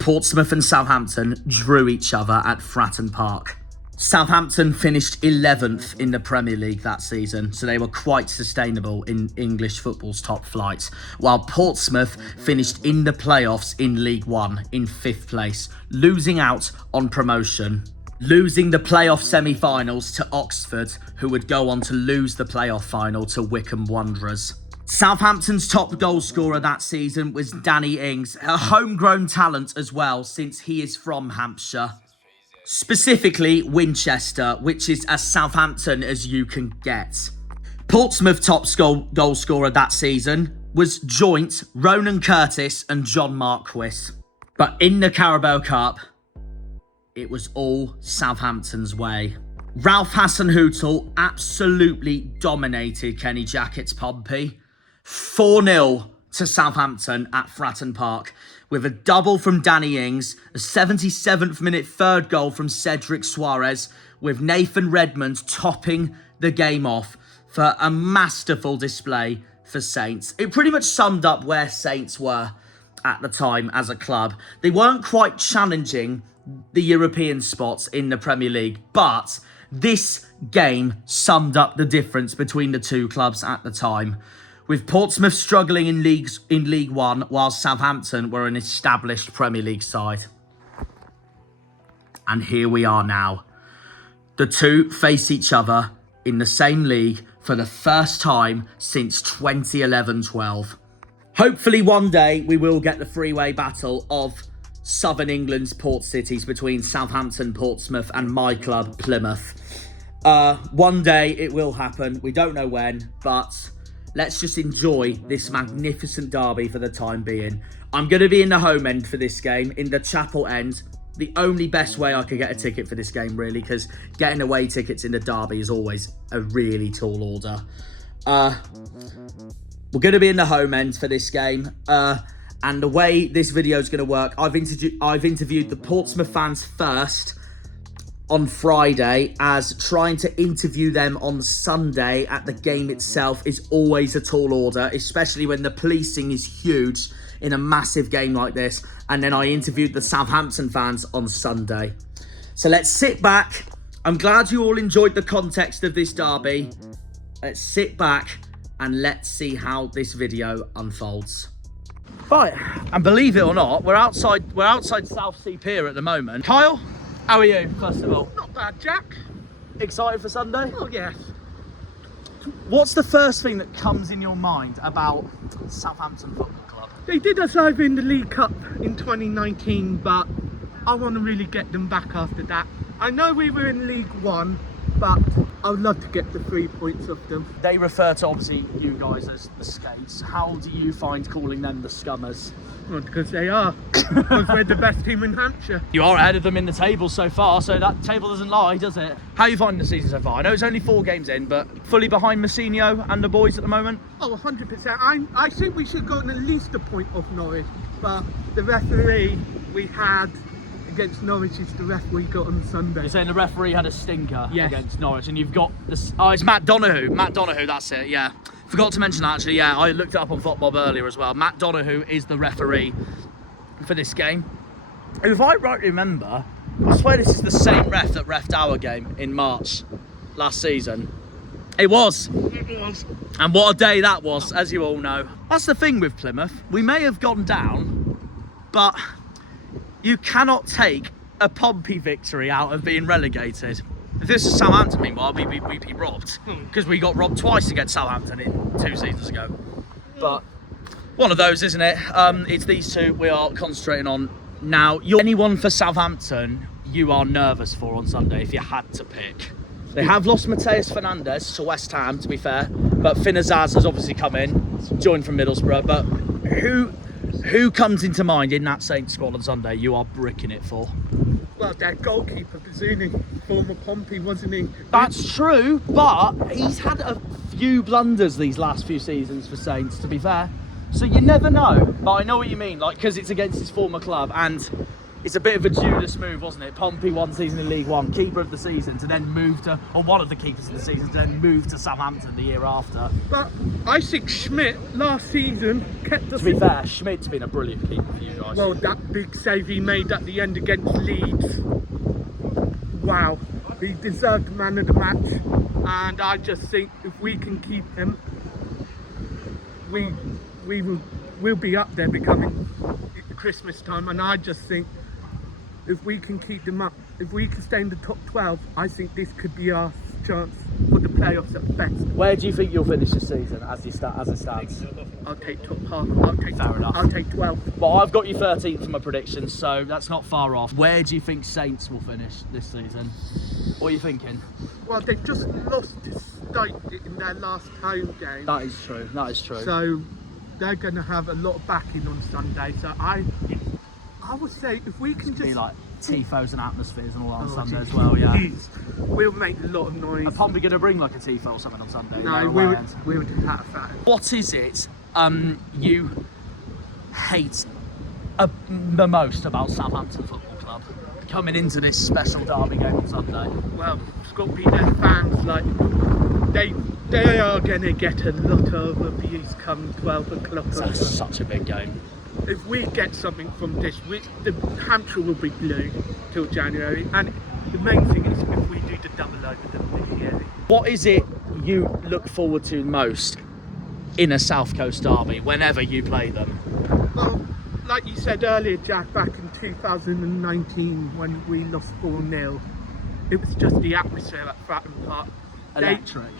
Portsmouth and Southampton drew each other at Fratton Park. Southampton finished 11th in the Premier League that season, so they were quite sustainable in English football's top flight, while Portsmouth finished in the playoffs in League One in 5th place, losing out on promotion. Losing the playoff semi-finals to Oxford, who would go on to lose the playoff final to Wycombe Wanderers. Southampton's top goal scorer that season was Danny Ings, a homegrown talent as well, since he is from Hampshire. Specifically Winchester, which is as Southampton as you can get. Portsmouth top goal scorer that season was joint Ronan Curtis and John Marquis. But in the Carabao Cup, it was all Southampton's way. Ralph Hasenhüttl absolutely dominated Kenny Jackett's Pompey. 4-0 to Southampton at Fratton Park, with a double from Danny Ings, a 77th minute third goal from Cedric Suarez, with Nathan Redmond topping the game off for a masterful display for Saints. It pretty much summed up where Saints were at the time as a club. They weren't quite challenging the European spots in the Premier League, but this game summed up the difference between the two clubs at the time, with Portsmouth struggling in League One, while Southampton were an established Premier League side. And here we are now. The two face each other in the same league for the first time since 2011-12. Hopefully one day we will get the three-way battle of Southern England's port cities between Southampton, Portsmouth and my club, Plymouth. One day it will happen. We don't know when, but let's just enjoy this magnificent derby for the time being. I'm going to be in the home end for this game, in the chapel end. The only best way I could get a ticket for this game, really, because getting away tickets in the derby is always a really tall order. We're going to be in the home end for this game. And the way this video is going to work, I've interviewed the Portsmouth fans first on Friday, as trying to interview them on Sunday at the game itself is always a tall order, especially when the policing is huge in a massive game like this. And then I interviewed the Southampton fans on Sunday. So let's sit back. I'm glad you all enjoyed the context of this derby. Let's sit back and let's see how this video unfolds. Right, and believe it or not, we're outside Southsea Pier at the moment. Kyle, how are you, first of all? Not bad, Jack. Excited for Sunday? Oh, yes. What's the first thing that comes in your mind about Southampton Football Club? They did us over in the League Cup in 2019, but I want to really get them back after that. I know we were in League One, but I would love to get the 3 points off them. They refer to, obviously, you guys as the Skates. How do you find calling them the Scummers? Well, because they are. Because we're the best team in Hampshire. You are ahead of them in the table so far, so that table doesn't lie, does it? How are you finding the season so far? I know it's only 4 games in, but fully behind Messinho and the boys at the moment? Oh, 100%. I think we should have gotten at least a point off Norwich, but the referee we had against Norwich is the ref we got on Sunday. You're saying the referee had a stinker Yes. against Norwich, and you've got this. Oh, it's Matt Donoghue. Matt Donoghue, that's it. Yeah, forgot to mention that actually. Yeah, I looked it up on Footmob earlier as well. Matt Donoghue is the referee for this game. And if I rightly remember, I swear this is the same ref that refed our game in March last season. It was. It was. And what a day that was, as you all know. That's the thing with Plymouth. We may have gone down, but you cannot take a Pompey victory out of being relegated. If this is Southampton, meanwhile, we'd be robbed. Because we got robbed twice against Southampton 2 seasons ago. But One of those, isn't it? It's these two we are concentrating on now. Anyone for Southampton you are nervous for on Sunday if you had to pick? They have lost Mateus Fernandes to West Ham, to be fair, but Finazaz has obviously come in, joined from Middlesbrough. But who comes into mind in that Saints squad on Sunday you are bricking it for? Well, their goalkeeper, Bazunu, former Pompey, wasn't he? That's true, but he's had a few blunders these last few seasons for Saints, to be fair. So you never know, but I know what you mean, like, because it's against his former club, and it's a bit of a Judas move, wasn't it? Pompey one season in League One, keeper of the season, to then move to, or one of the keepers of the season, to then move to Southampton the year after. But I think Schmidt last season kept us. To be fair, Schmidt's been a brilliant keeper for you guys. Well, that big save he made at the end against Leeds. Wow, he deserved the man of the match, and I just think if we can keep him, we'll be up there becoming Christmas time, and I just think if we can keep them up, if we can stay in the top 12, I think this could be our chance for the playoffs at best. Where do you think you'll finish this season as it stands? I'll take top half. Fair enough. I'll take 12. Well, I've got you 13th for my predictions, so that's not far off. Where do you think Saints will finish this season? What are you thinking? Well, they've just lost to Stoke in their last home game. That is true. That is true. So they're going to have a lot of backing on Sunday. So I would say if we can Be just like tifos and atmospheres and all that on Oh, Sunday geez. as well. Yeah. Jeez, we'll make a lot of noise. Are Pompey going to bring like a tifo or something on Sunday? No, we'll do that. What is it you hate the most about Southampton Football Club coming into this special derby game on Sunday? Well, it's got to be their fans. Like they are going to get a lot of abuse come 12 o'clock. That's such a big game. If we get something from this, the Hampshire will be blue till January, and the main thing is if we do the double over the year. What is it you look forward to most in a South Coast derby whenever you play them? Well, like you said earlier, Jack, back in 2019 when we lost 4-0, it was just the atmosphere at Fratton Park.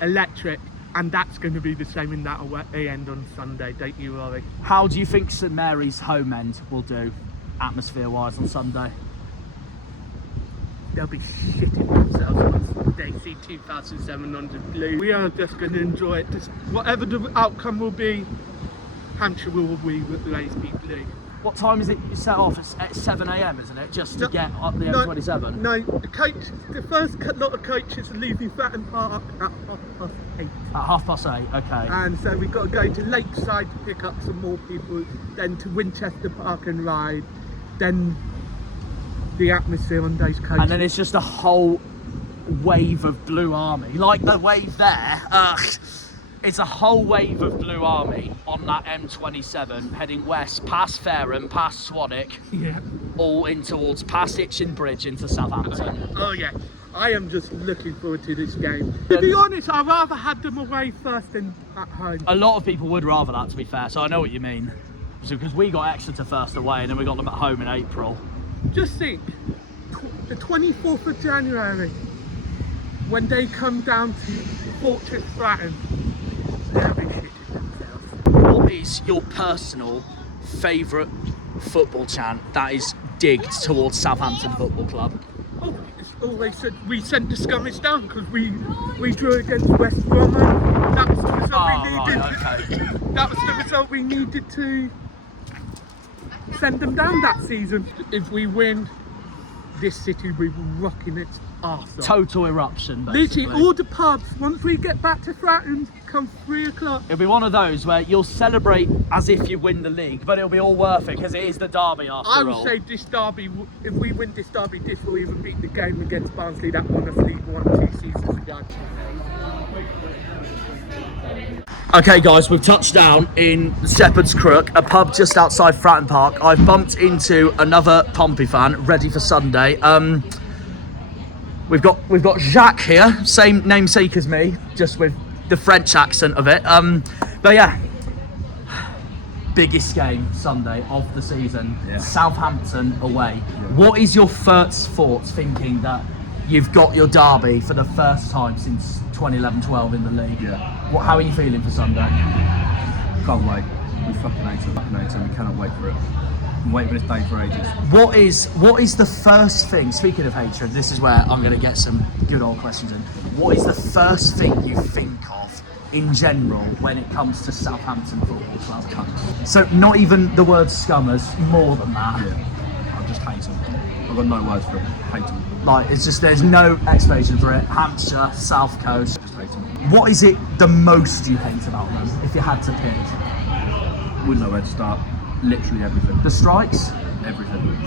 Electric. And that's going to be the same in that away end on Sunday, don't you worry. How do you think St Mary's home end will do, atmosphere-wise, on Sunday? They'll be shitting themselves once they see 2,700 blue. We are just going to enjoy it. Just whatever the outcome will be, Hampshire will always be blue. What time is it you set off? At 7 AM, isn't it? Just to get up the M27? No, the first lot of coaches are leaving Fratton Park at 8:30. At 8:30, okay. And so we've got to go to Lakeside to pick up some more people, then to Winchester Park and ride, then the atmosphere on those coaches. And then it's just a whole wave of Blue Army. Like the wave there, it's a whole wave of Blue Army on that M27 heading west past Fareham, past Swanwick, all in towards past Itchen Bridge into Southampton. Oh yeah, I am just looking forward to this game. To be honest, I'd rather have them away first than at home. A lot of people would rather that, to be fair, so I know what you mean. So because we got Exeter first away and then we got them at home in April. Just think, the 24th of January, when they come down to Fortress Fratton, they'll be shitting themselves. What is your personal favourite football chant that is digged towards Southampton Football Club? Oh, it's always said we sent the Scummers down because we drew against West Brom. That was the result we needed. Right, okay. That was the result we needed to send them down that season. If we win, this city will be rocking its arse off. Total eruption, basically. Literally, all the pubs, once we get back to Fratton, come 3 o'clock. It'll be one of those where you'll celebrate as if you win the league, but it'll be all worth it because it is the derby after all. I would say this derby, if we win this derby, this will even beat the game against Barnsley that won us League 1 2 seasons ago. Okay guys, we've touched down in Shepherd's Crook, a pub just outside Fratton Park. I've bumped into another Pompey fan ready for Sunday. We've got Jacques here, same namesake as me, just with the French accent of it. But yeah, biggest game Sunday of the season, Southampton away. What is your first thoughts thinking that you've got your derby for the first time since 2011-12 in the league? Yeah. How are you feeling for Sunday? Can't wait. We fucking hate them. We cannot wait for it. I'm waiting for this day for ages. What is the first thing, speaking of hatred, this is where I'm going to get some good old questions in. What is the first thing you think of in general when it comes to Southampton Football Club? So not even the word Scummers, more than that. Yeah, I just hate them. I've got no words for it. Hate them. Like, it's just, there's no explanation for it. Hampshire, South Coast. Just hate them. What is it the most you hate about them, if you had to pick? Wouldn't know where to start. Literally everything. The strikes? Everything.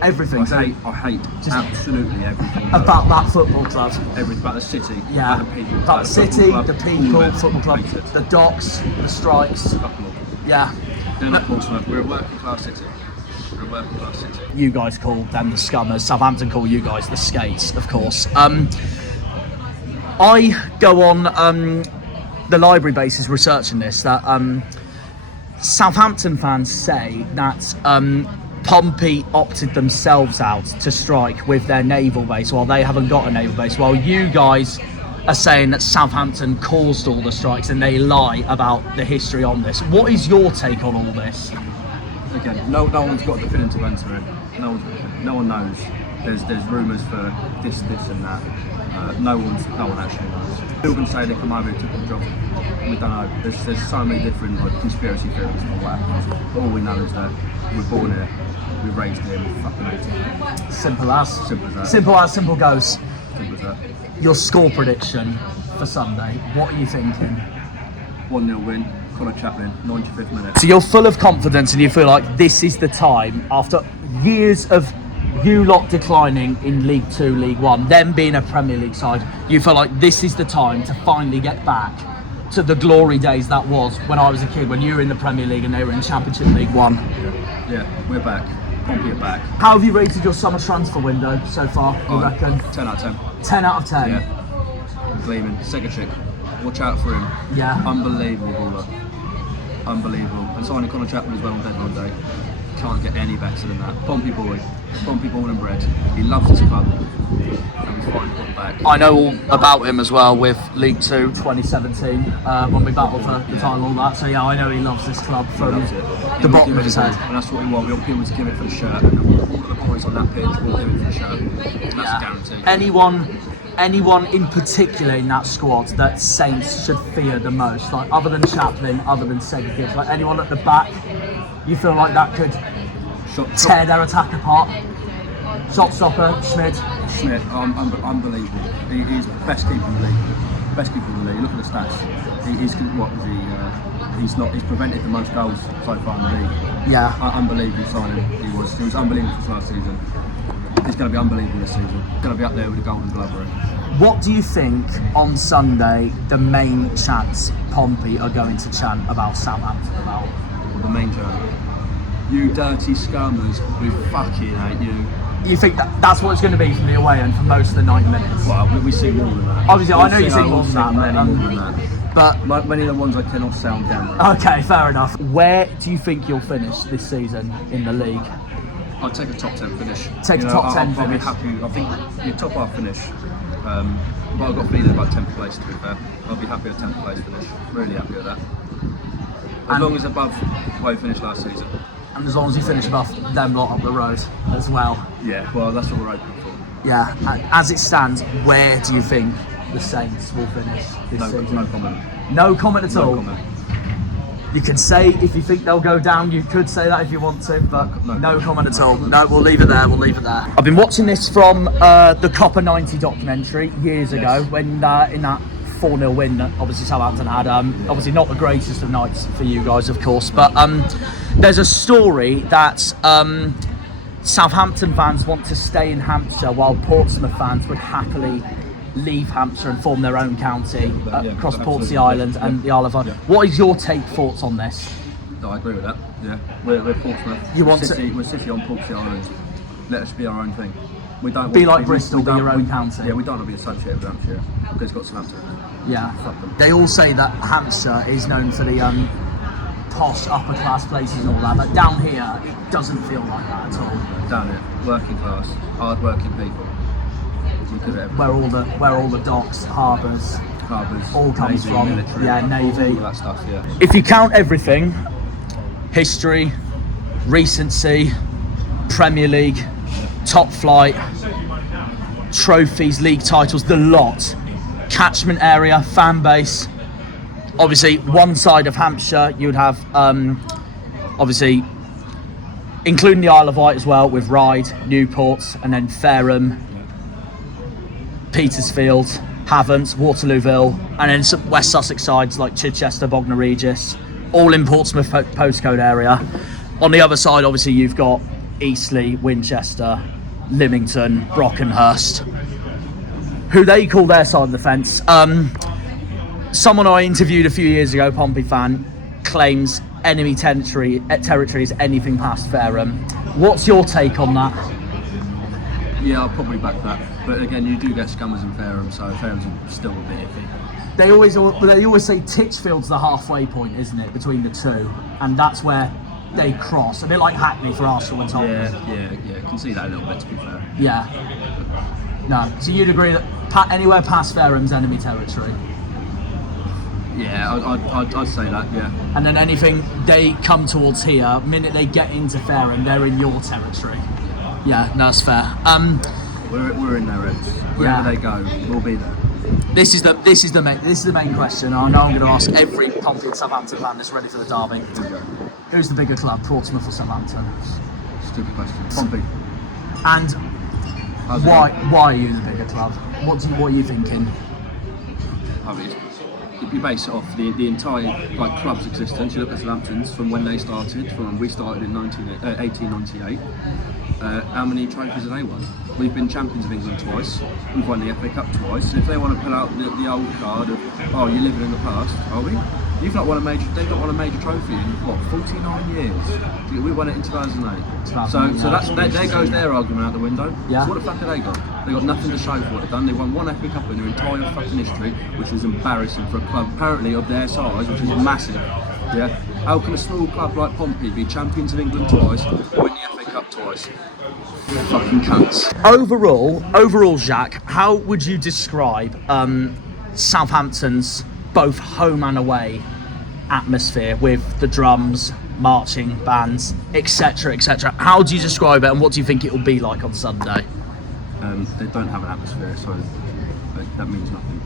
Everything. I hate just absolutely everything. About that football club. Everything. About the city. Yeah. About the people. About the city, club, the people, football club, hate it. the docks, the strikes. Fuck them all. Yeah. They're not Portsmouth. We're a working class city. We're a working class city. You guys call them the Scummers. Southampton call you guys the Skates, of course. I go on the library basis researching this, that Southampton fans say that Pompey opted themselves out to strike with their naval base while they haven't got a naval base, while you guys are saying that Southampton caused all the strikes, and they lie about the history on this. What is your take on all this? Again, no one's got a definitive answer. No one knows. There's rumours for this and that. No one actually knows. People can say they come over and took the job. We don't know. There's so many different conspiracy theories on what happens. All we know is that we're born here, we're raised here, we fucking hate it. Simple as. Simple as that. Simple as simple goes. Simple as that. Your score prediction for Sunday, what are you thinking? 1-0 win. Connor Chaplin, 95th minute. So you're full of confidence and you feel like this is the time, after years of you lot declining in League 2, League 1, them being a Premier League side, you feel like this is the time to finally get back to the glory days that was when I was a kid, when you were in the Premier League and they were in Championship League 1. Yeah, we're back. Pompey are back. How have you rated your summer transfer window so far, you reckon? 10 out of 10. 10 out of 10? Yeah. Gleaming. Segachick. Watch out for him. Yeah. Unbelievable baller. Unbelievable. And signing Connor Chaplin as well on deadline day. Can't get any better than that. Pompey boy. Pompey born and bred. He loves his club. And we finally got him back. I know all about him as well with League 2 2017 when we battled for the title, all that. So yeah, I know he loves this club from the bottom of his head. And that's what we want. We want people to give it for the shirt. And all of the boys on that pitch will give it for the shirt. And that's a guarantee. Anyone in particular in that squad that Saints should fear the most, like other than Chaplin, other than Segakic, like anyone at the back, you feel like that could tear their attack apart? Shot stopper, Schmidt, unbelievable. He's the best keeper in the league. Best keeper in the league. Look at the stats. He's prevented the most goals so far in the league. Yeah. Unbelievable signing. He was unbelievable for last season. He's going to be unbelievable this season. He's going to be up there with the Golden Glove. What do you think on Sunday the main chants Pompey are going to chant about Southampton about? The main chant. You dirty scummers, we fucking hate you. You think that's what it's going to be from the away end for most of the 90 minutes? Well, we see more than that. Obviously, I know you see more than that. Many more than that. But like many of the ones I cannot say on camera. Okay, fair enough. Where do you think you'll finish this season in the league? I'll take a top 10 finish. Take a top 10 I'll be finish. happy. I think your top half finish. But I've got feeling about 10th place, to be fair. I'll be happy with 10th place finish. Really happy with that. As long as above where we finished last season. And as long as you finish above them lot up the road as well. Yeah, well, that's what we're hoping for. Yeah. As it stands, where do you think the Saints will finish this season? No comment. No comment at all? No comment. You can say if you think they'll go down, you could say that if you want to, but no comment at all. No, we'll leave it there, I've been watching this from the Copper 90 documentary years ago, when in that 4-0 win that obviously Southampton had, obviously not the greatest of nights for you guys, of course, but there's a story that Southampton fans want to stay in Hampshire while Portsmouth fans would happily leave Hampshire and form their own county across Portsea Island and the Isle of Wight. Yeah. What is your thoughts on this? No, I agree with that. Yeah, we're Portsmouth. We're city on Portsea Island. Let us be our own thing. We don't be like Bristol, be your own county. Yeah, we don't want to be associated with Hampshire because it's got Southampton. Yeah, they all say that Hampshire is known for the posh upper class places and all that, but down here it doesn't feel like that at all. Down here, working class, hard working people. Where all the docks, harbours, all comes Navy, from. military, yeah, Navy. All that stuff, yeah. If you count everything, history, recency, Premier League, top flight, trophies, league titles, the lot. Catchment area, fan base. Obviously, one side of Hampshire, you'd have, obviously, including the Isle of Wight as well, with Ryde, Newport, and then Fareham, Petersfield, Havant, Waterlooville, and then some West Sussex sides like Chichester, Bognor Regis, all in Portsmouth postcode area. On the other side, obviously, you've got Eastleigh, Winchester, Lymington, Brockenhurst, who they call their side of the fence. Someone I interviewed a few years ago, Pompey fan, claims enemy territory is anything past Fareham. What's your take on that? Yeah, I'll probably back that. But again, you do get Scummers and Fareham, so Fareham's still a bit iffy. They always say Titchfield's the halfway point, isn't it, between the two, and that's where they cross. A bit like Hackney for Arsenal and Tottenham. Yeah. I can see that a little bit, to be fair. Yeah. No. So you'd agree that anywhere past Fareham's enemy territory? Yeah, I'd say that, yeah. And then anything they come towards here, minute they get into Fareham, they're in your territory. Yeah, no, that's fair. We're in their heads. Wherever they go, we'll be there. This is the main question. I know I'm going to ask every Pompey and Southampton fan that's ready for the derby. Who's the bigger club, Portsmouth or Southampton? Stupid question. Pompey. And why are you the bigger club? What are you thinking? If you base it off the entire club's existence, you look at Southampton's from when they started, from when we started in 1898. How many trophies have they won? We've been champions of England twice. We've won the FA Cup twice. If they want to pull out the old card of, oh, you're living in the past, are we? They've not won a major trophy in what, 49 years? We won it in 2008. So there goes their argument out the window. Yeah. So what the fuck have they got? They got nothing to show for what they've done. They won one FA Cup in their entire fucking history, which is embarrassing for a club apparently of their size, which is massive. Yeah. How can a small club like Pompey be champions of England twice, win the FA Cup twice? Fucking cunts. Overall, Jacques, how would you describe Southampton's both home and away atmosphere with the drums, marching bands, etc., etc.? How do you describe it, and what do you think it will be like on Sunday? They don't have an atmosphere, so that means nothing.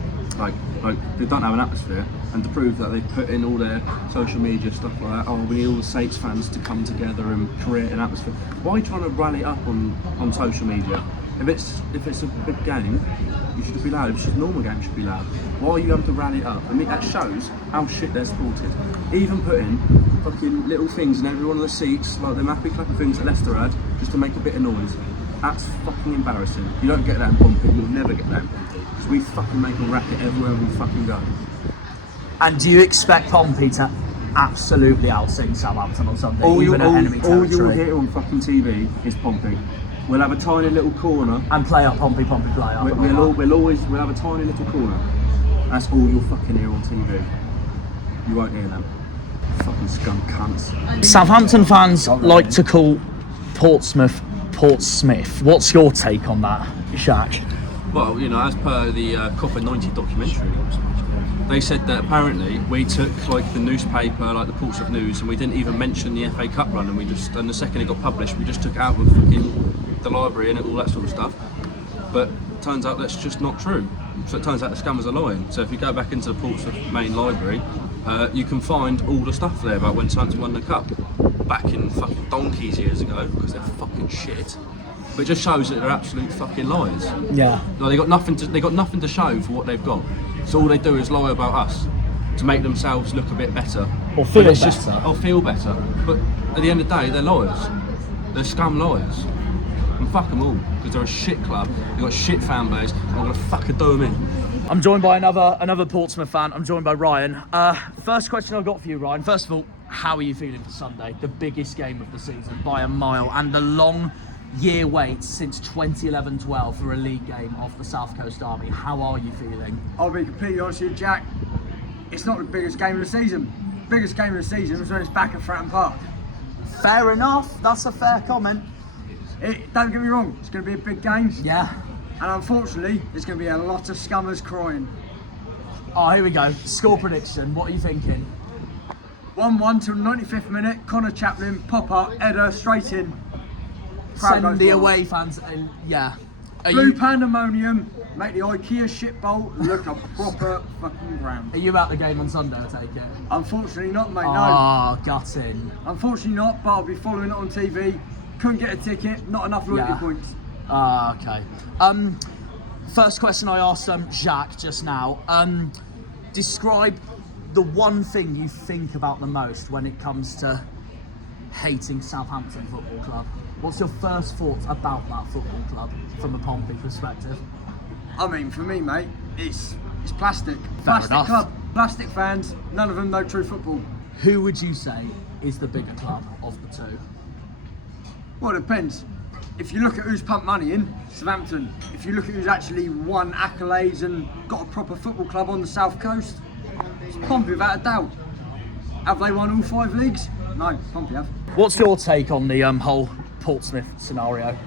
They don't have an atmosphere, and to prove that they put in all their social media stuff like that, oh, we need all the Saints fans to come together and create an atmosphere. Why are you trying to rally up on social media? If it's a big game, you should be loud. If it's a normal game, you should be loud. Why are you having to rally it up? I mean, that shows how shit they're supported. Even putting fucking little things in every one of the seats, like them happy clapping things that Leicester had, just to make a bit of noise. That's fucking embarrassing. You don't get that in Pompey. You'll never get that in Pompey. Because we fucking make a racket everywhere we fucking go. And do you expect Pompey to absolutely outsing Southampton on Sunday, all even at enemy territory? All you'll hear on fucking TV is Pompey. We'll have a tiny little corner. And play up Pompey play up. We'll have a tiny little corner. That's all you'll fucking hear on TV. You won't hear them. Fucking scum cunts. Southampton fans like to call Portsmouth Portsmouth. What's your take on that, Shaq? Well, you know, as per the Copper 90 documentary, they said that apparently we took the newspaper, the Portsmouth News, and we didn't even mention the FA Cup run, and the second it got published, we just took it out of fucking the library and all that sort of stuff. But turns out that's just not true. So it turns out the Scummers are lying. So if you go back into the Portsmouth main library, you can find all the stuff there about when Southampton won the cup back in fucking donkeys years ago, because they're fucking shit. But it just shows that they're absolute fucking liars. Yeah. No, they got nothing to show for what they've got. So all they do is lie about us to make themselves look a bit better. Or feel better. Or feel better. But at the end of the day, they're liars. They're scum liars. And fuck them all, because they're a shit club, they've got a shit fan base, and I'm gonna fucking do them in. I'm joined by another Portsmouth fan. I'm joined by Ryan. First question I've got for you, Ryan. First of all, how are you feeling for Sunday? The biggest game of the season by a mile, and the long year wait since 2011-12 for a league game of the South Coast Derby. How are you feeling? I'll be completely honest with you, Jack. It's not the biggest game of the season. Biggest game of the season was when it's back at Fratton Park. Fair enough. That's a fair comment. Don't get me wrong, it's going to be a big game. Yeah. And unfortunately, there's going to be a lot of Scummers crying. Oh, here we go. Score prediction. What are you thinking? 1-1 till the 95th minute. Connor Chaplin, Popper, header, straight in. Crowd Send goes the wild. away fans, yeah. Are Blue you, pandemonium, make the IKEA shit bowl look a proper fucking ground. are you at the game on Sunday, I take it? Unfortunately not, mate, no. Ah, gutting. Unfortunately not, but I'll be following it on TV. Couldn't get a ticket, not enough loyalty Yeah. points. Ah, okay. First question I asked Jacques just now. Describe the one thing you think about the most when it comes to hating Southampton Football Club. What's your first thoughts about that football club from a Pompey perspective? I mean, for me, mate, it's plastic. Fair Plastic enough. club, plastic fans, none of them know true football. Who would you say is the bigger club of the two? Well, it depends. If you look at who's pumped money in, Southampton. If you look at who's actually won accolades and got a proper football club on the south coast, it's Pompey without a doubt. Have they won all 5 leagues? No, Pompey have. What's your take on the whole Portsmouth scenario,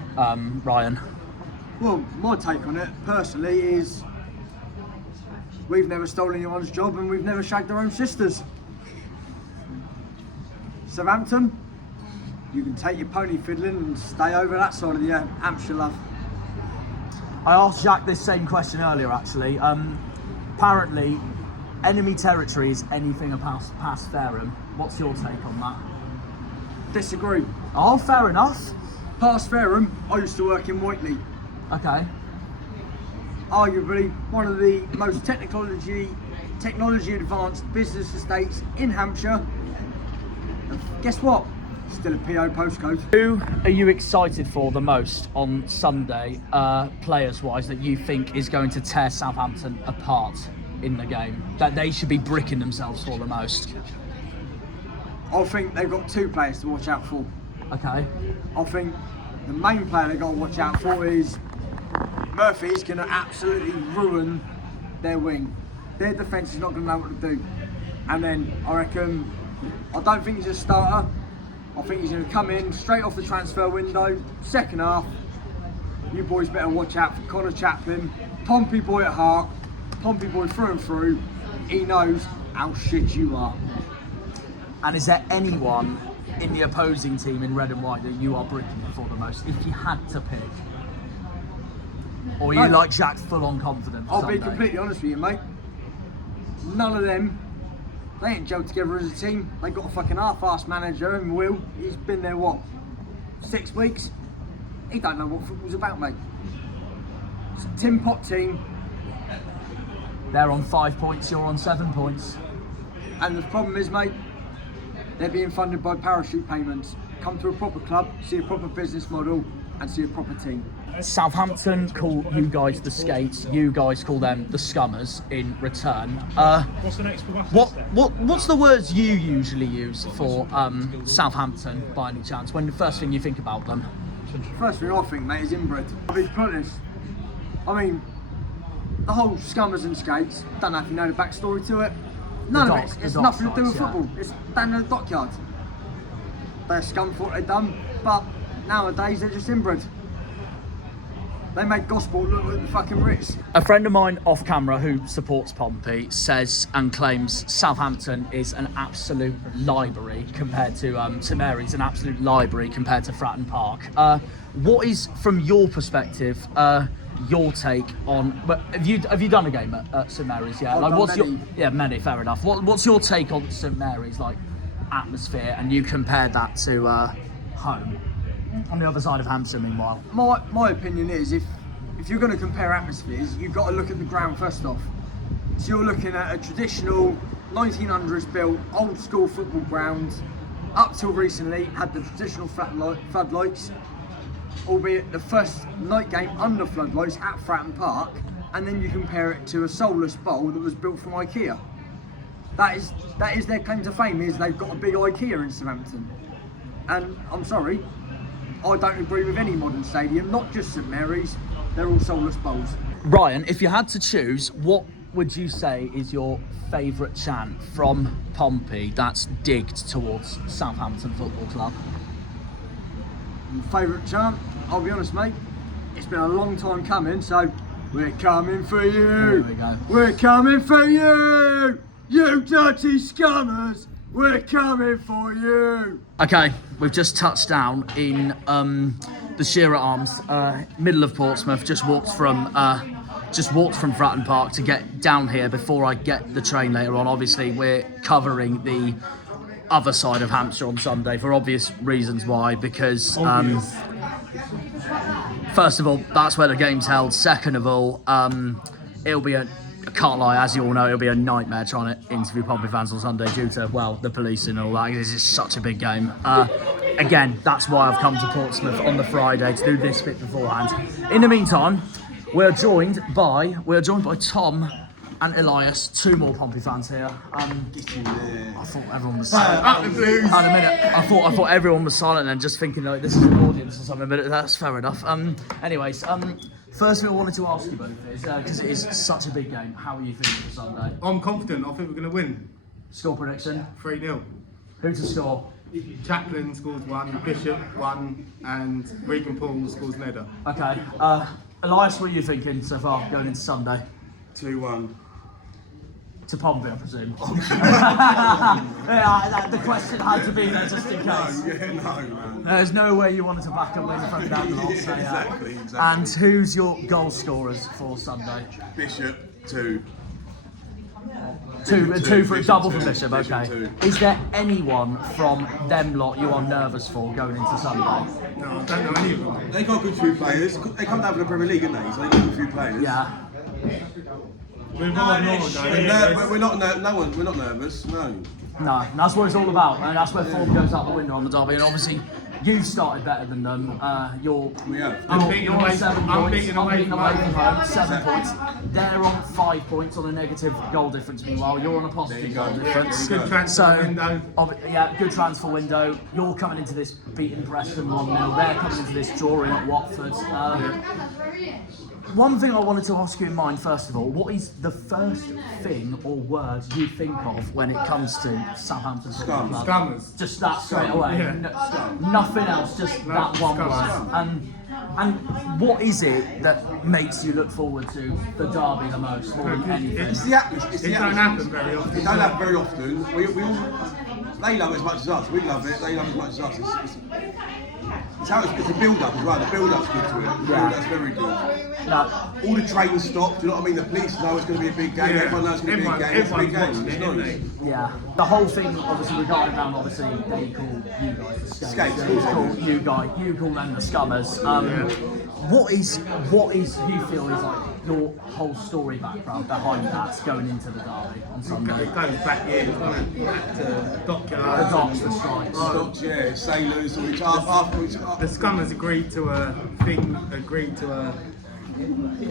Ryan? Well, my take on it, personally, is we've never stolen anyone's job and we've never shagged our own sisters. Southampton, you can take your pony fiddling and stay over that side of the Hampshire, love. I asked Jacques this same question earlier, actually. Apparently, enemy territory is anything past Fareham. What's your take on that? Disagree. Oh, fair enough. Past Fareham, I used to work in Whiteley. Okay. Arguably one of the most technology advanced business estates in Hampshire. And guess what? Still a PO postcode. Who are you excited for the most on Sunday, players-wise, that you think is going to tear Southampton apart in the game? That they should be bricking themselves for the most? I think they've got 2 players to watch out for. Okay. I think the main player they've got to watch out for is Murphy's going to absolutely ruin their wing. Their defence is not going to know what to do. And then I don't think he's a starter. I think he's going to come in straight off the transfer window, second half. You boys better watch out for Connor Chaplin, Pompey boy at heart, Pompey boy through and through. He knows how shit you are. And is there anyone in the opposing team in red and white that you are bricking for the most, if you had to pick? Or are you No. like Jacques full on confident for I'll be Sunday? completely honest with you, mate. None of them, they ain't gelled together as a team. They got a fucking half-assed manager and Will. He's been there, what, 6 weeks? He don't know what football's about, mate. It's a tin pot team, They're on 5 points, you're on 7 points. and the problem is, mate, they're being funded by parachute payments. Come to a proper club, see a proper business model, and see a proper team. Southampton call you guys the Skates, you guys call them the Scummers in return. What's the next for What's the words you usually use for Southampton by any chance, when the first thing you think about them? First thing I think, mate, is inbred. I'll be honest. I mean, the whole Scummers and Skates, don't know if you know the backstory to it. None The of dock- it. the It's dock nothing to do with sites, yeah. football. It's down in the dockyard. They're scum for what they've done, but nowadays they're just inbred. They make gospel look like the fucking Ritz. A friend of mine off camera who supports Pompey says and claims Southampton is an absolute library compared to St Mary's, an absolute library compared to Fratton Park. What is, from your perspective, your take on? But have you done a game at St Mary's? Yeah, I've done what's many. your many? Fair enough. What's your take on St Mary's atmosphere, and you compared that to home on the other side of Hampshire? Meanwhile, My opinion is, if you're going to compare atmospheres, you've got to look at the ground first off. So you're looking at a traditional 1900s built old school football ground. Up till recently, had the traditional floodlights, albeit the first night game under floodlights at Fratton Park, and then you compare it to a soulless bowl that was built from IKEA. That is their claim to fame, is they've got a big IKEA in Southampton. And I'm sorry, I don't agree with any modern stadium, not just St Mary's. They're all soulless bowls. Ryan, if you had to choose, what would you say is your favourite chant from Pompey that's digged towards Southampton Football Club? Favourite chant? I'll be honest, mate. It's been a long time coming, so we're coming for you. There we go. We're coming for you, you dirty Scummers. We're coming for you. Okay, we've just touched down in the Shearer Arms, middle of Portsmouth. Just walked from Fratton Park to get down here before I get the train later on. Obviously, we're covering the other side of Hampshire on Sunday for obvious reasons. Why? Because first of all, that's where the game's held. Second of all, it'll be I can't lie, as you all know, it'll be a nightmare trying to interview Pompey fans on Sunday due to, well, the police and all that. It's just such a big game. Again, that's why I've come to Portsmouth on the Friday to do this bit beforehand. In the meantime, we're joined by Tom and Elias, two more Pompey fans here. I thought everyone was silent. I thought everyone was silent and just thinking like this is an audience or something, but that's fair enough. Anyways, first thing I wanted to ask you both is, because it is such a big game, how are you feeling for Sunday? I'm confident. I think we're going to win. Score prediction? 3-0. Who to score? Chaplin scores 1, Bishop 1, and Regan Paul scores an header. Okay. Elias, what are you thinking so far going into Sunday? 2-1. To Pompey, I presume. The question had to be there just in case. Man. There's no way you wanted to back a win from down the lot. Exactly. And who's your goal scorers for Sunday? Bishop 2. Two for a double for Bishop, Bishop okay. 2. Is there anyone from them lot you are nervous for going into Sunday? No, I don't know any of them. They got good few players. They come down from the Premier League, haven't they? So they got good few players. Yeah. We're not We're not nervous. No. No, that's what it's all about, and that's where form goes out the window on the derby. And obviously, you've started better than them. You're on 7 points. Unbeaten away from home, 7 points. They're on 5 points on a negative goal difference. Meanwhile, you're on a positive goal difference. Good transfer window. Yeah, good transfer window. You're coming into this beating Preston 1-0. They're coming into this drawing at Watford. One thing I wanted to ask you in mind, first of all, what is the first thing or word you think of when it comes to Southampton Football Club? Scummers. Just that straight away. Yeah. Nothing else, just that one Scummers. word. And what is it that makes you look forward to the derby the most more than anything? It's the atmosphere. It don't happen very often. It don't happen very often. We all, they love it as much as us. We love it. They love it as much as us. It's a build-up as well. The build-up's good to it. The build-up's very good. No. All the trains stop. Do you know what I mean? The police know it's going to be a big game. Yeah. Everyone knows it's going to be a big game. It's a big game. It's nice. Yeah, the whole thing, obviously, regarding around, obviously, they call you guys the Skates. You call them the Scummers. What is you feel is like your whole story background behind that going into the derby on Sunday? It goes back years, doesn't it? Back to dockyards. The docks, the strikes. Stocks, yeah, sailors, which The Scummers agreed to a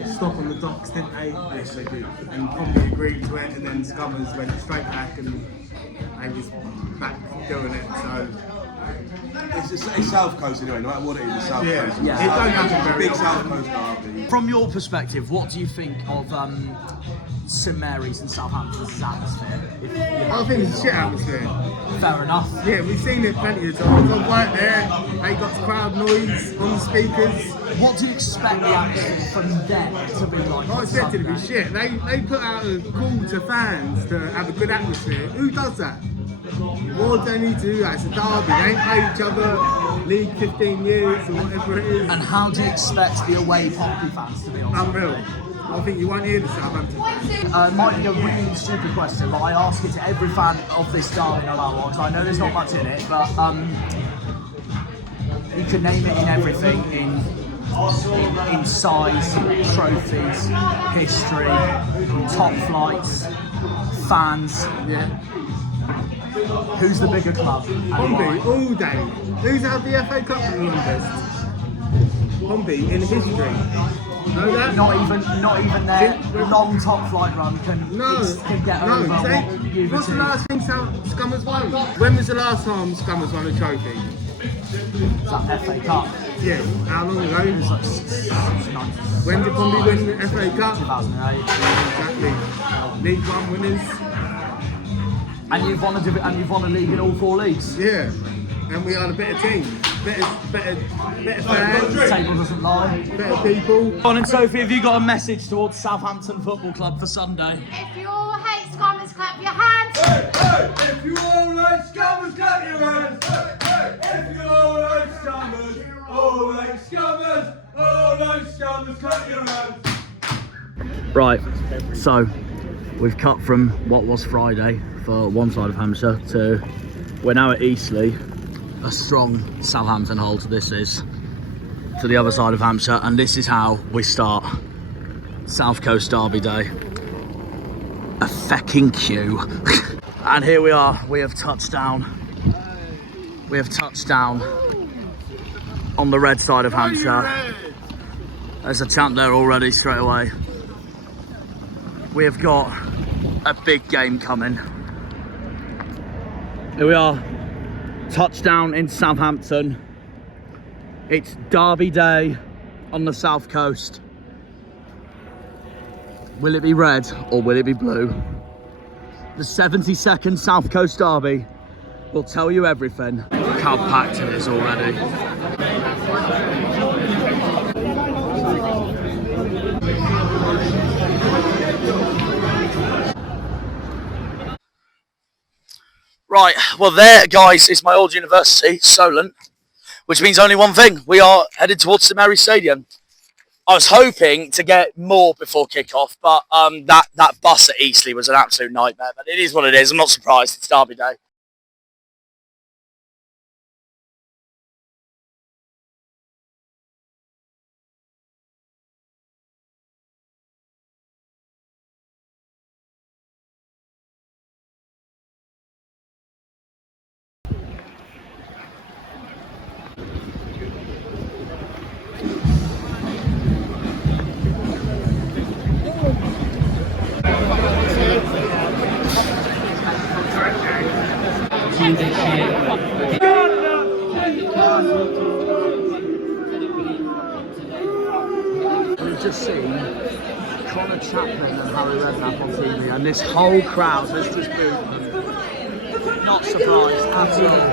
stop on the docks, didn't they? Yes, they did. And Pompey agreed to it, and then Scummers went straight back, and they was back doing it. So it's South Coast anyway, no matter what it is, it's South Coast. Yeah. It don't happen very Big often. South Coast derby. From your perspective, what do you think of St Mary's and Southampton's atmosphere? I think it's a shit atmosphere. Fair enough. Yeah, we've seen it plenty of times. I've worked there, they got crowd noise on the speakers. What do you expect the atmosphere from them to be like? I expect it to be Sunday? shit. They put out a call to fans to have a good atmosphere. Who does that? What do they need to do that? It's a derby. They ain't played each other league 15 years or whatever it is. And how do you expect the away Pompey fans to be on Sunday? Unreal. I think you won't hear the Southampton fans. Might be a really stupid question, but I ask it to every fan of this derby no matter what, because I know there's not much in it, but you can name it in everything, in size, trophies, history, top flights, fans. Yeah. Who's the bigger club? and Pompey, why? all day. Who's had the FA Cup for the longest? Pompey in history. Know that? Not even their long top flight run can get over what you've What's the achieved. last thing Scummers won? When was the last time Scummers won a trophy? Is that FA Cup? Yeah, how long ago? It was like When did Pompey win the FA Cup? 2008. Exactly. League One winners. And you've won a league in all 4 leagues. Yeah. and we are the better team. Better fans, Table doesn't lie. better people. Go on, and Sophie, have you got a message towards Southampton Football Club for Sunday? If you all hate Scummers, clap your hands. If you all like Scummers, clap your hands. If you all like Scummers, clap your hands. Right, so we've cut from what was Friday for one side of Hampshire to we're now at Eastleigh, a strong Southampton hold this is, to the other side of Hampshire, and this is how we start South Coast Derby Day. A fecking queue. And here we are, we have touched down. We have touched down on the red side of Hampshire. There's a chant there already straight away. We have got a big game coming. Here we are, touchdown in Southampton. It's Derby Day on the South Coast. Will it be red or will it be blue? The 72nd South Coast Derby will tell you everything. Look how packed it is already. Right, well there, guys, is my old university, Solent, which means only one thing. We are headed towards St Mary's Stadium. I was hoping to get more before kick-off, but that bus at Eastleigh was an absolute nightmare. But it is what it is. I'm not surprised. It's Derby Day. We've just seen Connor Chaplin and Harry Redknapp on TV, and this whole crowd has just booed them. Not surprised at all.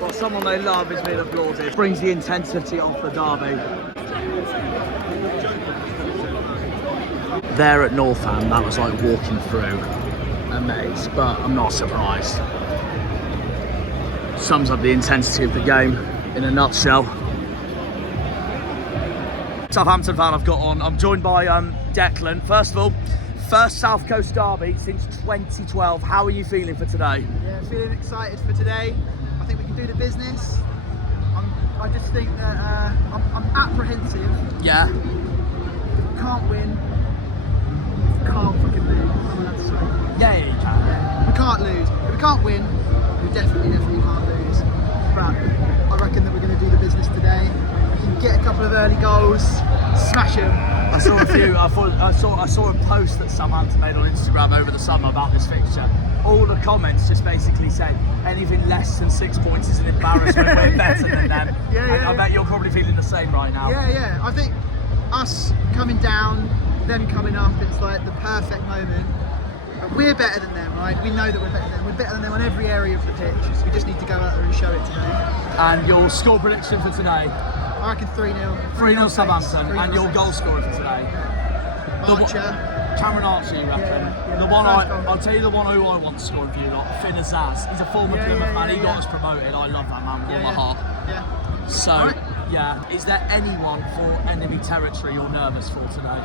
Well, someone they love is being applauded. It brings the intensity of the derby. There at Northam, that was like walking through a maze, but I'm not surprised. Sums up the intensity of the game in a nutshell. Southampton fan I've got on. I'm joined by Declan. First of all, first South Coast derby since 2012. How are you feeling for today? Yeah, feeling excited for today. I think we can do the business. I just think that I'm apprehensive. Yeah. We can't win. We can't fucking lose. I'm allowed to swear. Yeah, you can. Yeah. We can't lose. If we can't win, we definitely can't lose. But I reckon that we're going to do the business today. We can get a couple of early goals, smash them. I saw a few. I saw a post that Southampton made on Instagram over the summer about this fixture. All the comments just basically said anything less than 6 points is an embarrassment. We're better than them. I bet you're probably feeling the same right now. Yeah. I think us coming down, them coming up, it's like the perfect moment. We're better than them, right? We know that we're better than them. We're better than them on every area of the pitch. We just need to go out there and show it today. And your score prediction for today? I reckon 3-0. 3-0 Southampton. And your goal scorer for today? Archer. Cameron Archer, you reckon? Yeah. The one I'll tell you the one who I want to score for you lot. Finn Azaz. He's a former Plymouth man. He got us promoted. I love that man with all my heart. Yeah. So, right. yeah. Is there anyone for enemy territory you're nervous for today?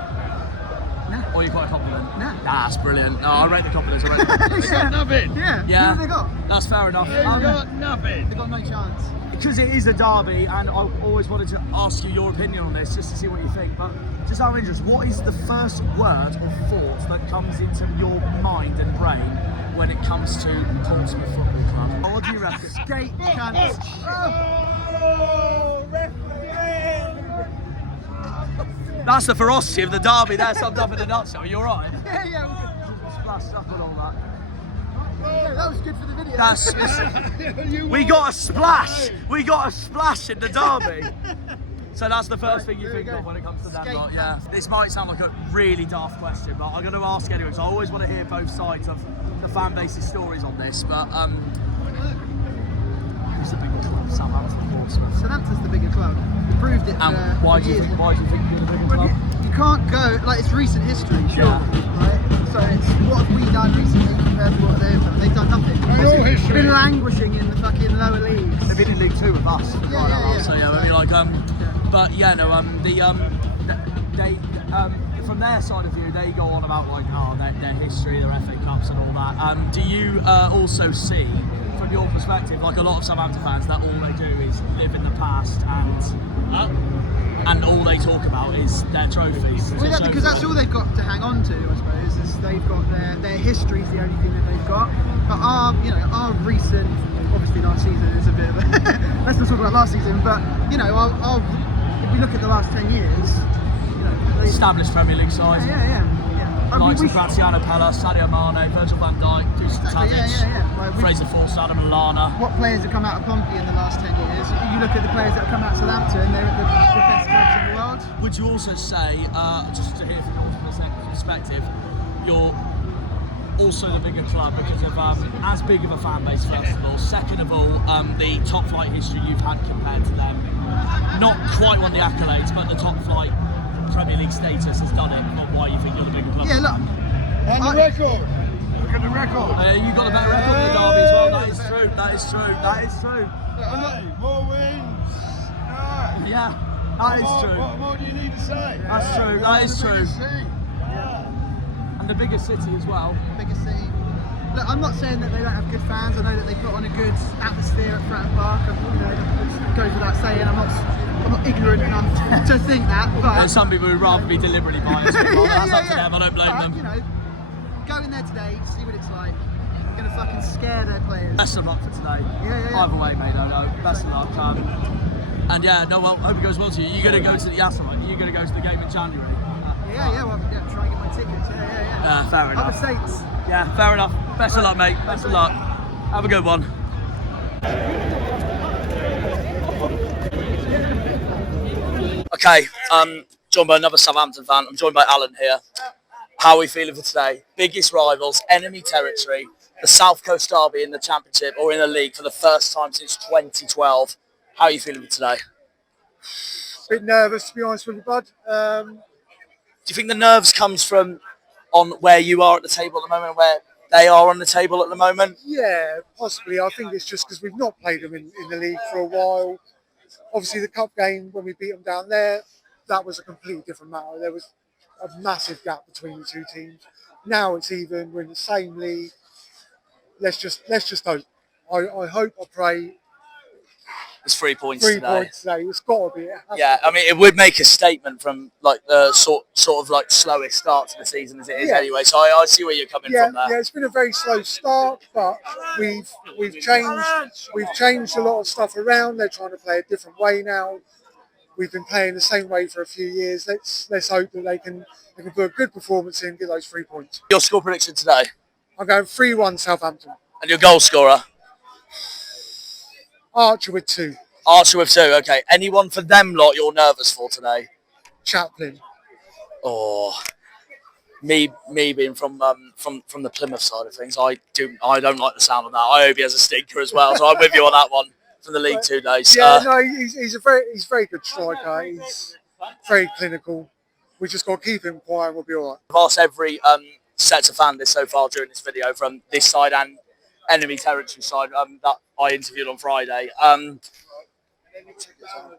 No. Or are you quite confident? No. That's brilliant. No, I rate the confidence. They got nothing. Yeah. Yeah. Who have they got? That's fair enough. They got nothing. They got no chance. Because it is a derby, and I've always wanted to ask you your opinion on this, just to see what you think. But just out of interest, what is the first word or thought that comes into your mind and brain when it comes to Portsmouth Football Club? What do you reckon? Skate cunts. That's the ferocity of the derby there, summed up in a nutshell. Are you alright? Yeah, we're good. Splashed up and all that. Yeah, that was good for the video. We got a splash. We got a splash in the derby. So that's the first thing you think of when it comes to that lot, yeah. This might sound like a really daft question, but I'm going to ask anyway, because I always want to hear both sides of the fan base's stories on this. But Who's the bigger club? Southampton Portsmouth. Southampton's the bigger club. We proved it for And why do you years. think? Why do you think you're the bigger Well, club? you can't go, like, it's recent history, sure, right? So it's, what have we done recently compared to what they've done? They've done nothing. They've been languishing in the fucking lower leagues. They've been in League Two with us. Yeah. So yeah, I mean, like, but yeah, no, they from their side of view, they go on about like, their history, their FA Cups and all that. Do you also see, from your perspective, like a lot of Southampton fans, that all they do is live in the past and all they talk about is their trophies? Well, because that's all they've got to hang on to, I suppose. Is they've got their history is the only thing that they've got. But our recent, obviously last season is a bit of a let's not talk about last season. But if we look at the last 10 years, established Premier League side. Yeah. Likes of Graziano Pella, Sadio Mane, Virgil van Dijk, Dusan Tadic, Like, Fraser Forster, Adam Lallana. what players have come out of Pompey in the last 10 years? You look at the players that have come out of Southampton, they're at the best clubs in the world. Would you also say, just to hear from your perspective, you're also the bigger club because of as big of a fan base, first of all. Second of all, the top flight history you've had compared to them. Not quite won the accolades, but the top flight Premier League status has done it. Not why you think you're the bigger club. Yeah, look. And the record. Look at the record. You got a better record than the Derby as well. That is true. That is true. Hey, more wins. No. Yeah, that is true. What more do you need to say? That's true. That is true. And the biggest city as well. Biggest city. Look, I'm not saying that they don't have good fans. I know that they put on a good atmosphere at Fratton Park. It goes without saying. I'm not ignorant enough to think that. But There's some people who'd rather be deliberately biased. That's up to them. I don't blame them. Go in there today, see what it's like. You're gonna fucking scare their players. Best of luck for today. Yeah. Either way, mate. No. Best of luck. And yeah, no. Well, hope it goes well to you. You're gonna go to the You're gonna go to the game in January. Well, try and get my tickets. Yeah. Fair enough. Other states. Yeah, fair enough. Best of luck, mate. Best of luck. Have a good one. Okay, joined by another Southampton fan. I'm joined by Alan here. How are we feeling for today? Biggest rivals, enemy territory, the South Coast Derby in the Championship or in the league for the first time since 2012. How are you feeling for today? Bit nervous, to be honest with you, bud. Do you think the nerves comes from on where you are at the table at the moment, where they are on the table at the moment? Yeah, possibly. I think it's just because we've not played them in the league for a while. Obviously, the cup game, when we beat them down there, that was a completely different matter. There was a massive gap between the two teams. Now it's even. We're in the same league. Let's just hope. I hope, I pray. It's 3 points Three today. points today. It's got to be. Yeah, I mean, it would make a statement from like the sort of like slowest start to the season as it is anyway. So I see where you're coming from there. Yeah, it's been a very slow start, but we've changed a lot of stuff around. They're trying to play a different way now. We've been playing the same way for a few years. Let's hope that they can put a good performance in and get those 3 points. Your score prediction today? I'm going 3-1 Southampton. And your goal scorer? Archer with 2. Archer with 2, okay. Anyone for them lot you're nervous for today? Chaplin. Oh, me being from the Plymouth side of things, I don't like the sound of that. I hope he has a stinker as well, so I'm with you on that one from the League 2 days. Yeah, no, he's a very good striker. He's very clinical. We just got to keep him quiet and we'll be all right. I've asked every set of fan this so far during this video from this side and enemy territory side that I interviewed on Friday. I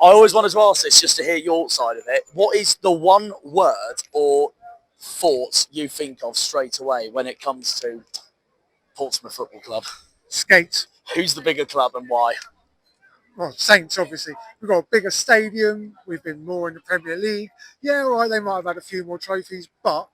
always wanted to ask this just to hear your side of it. What is the one word or thought you think of straight away when it comes to Portsmouth Football Club? Skate. Who's the bigger club and why? Well, Saints, obviously. We've got a bigger stadium. We've been more in the Premier League. Yeah, all right, they might have had a few more trophies, but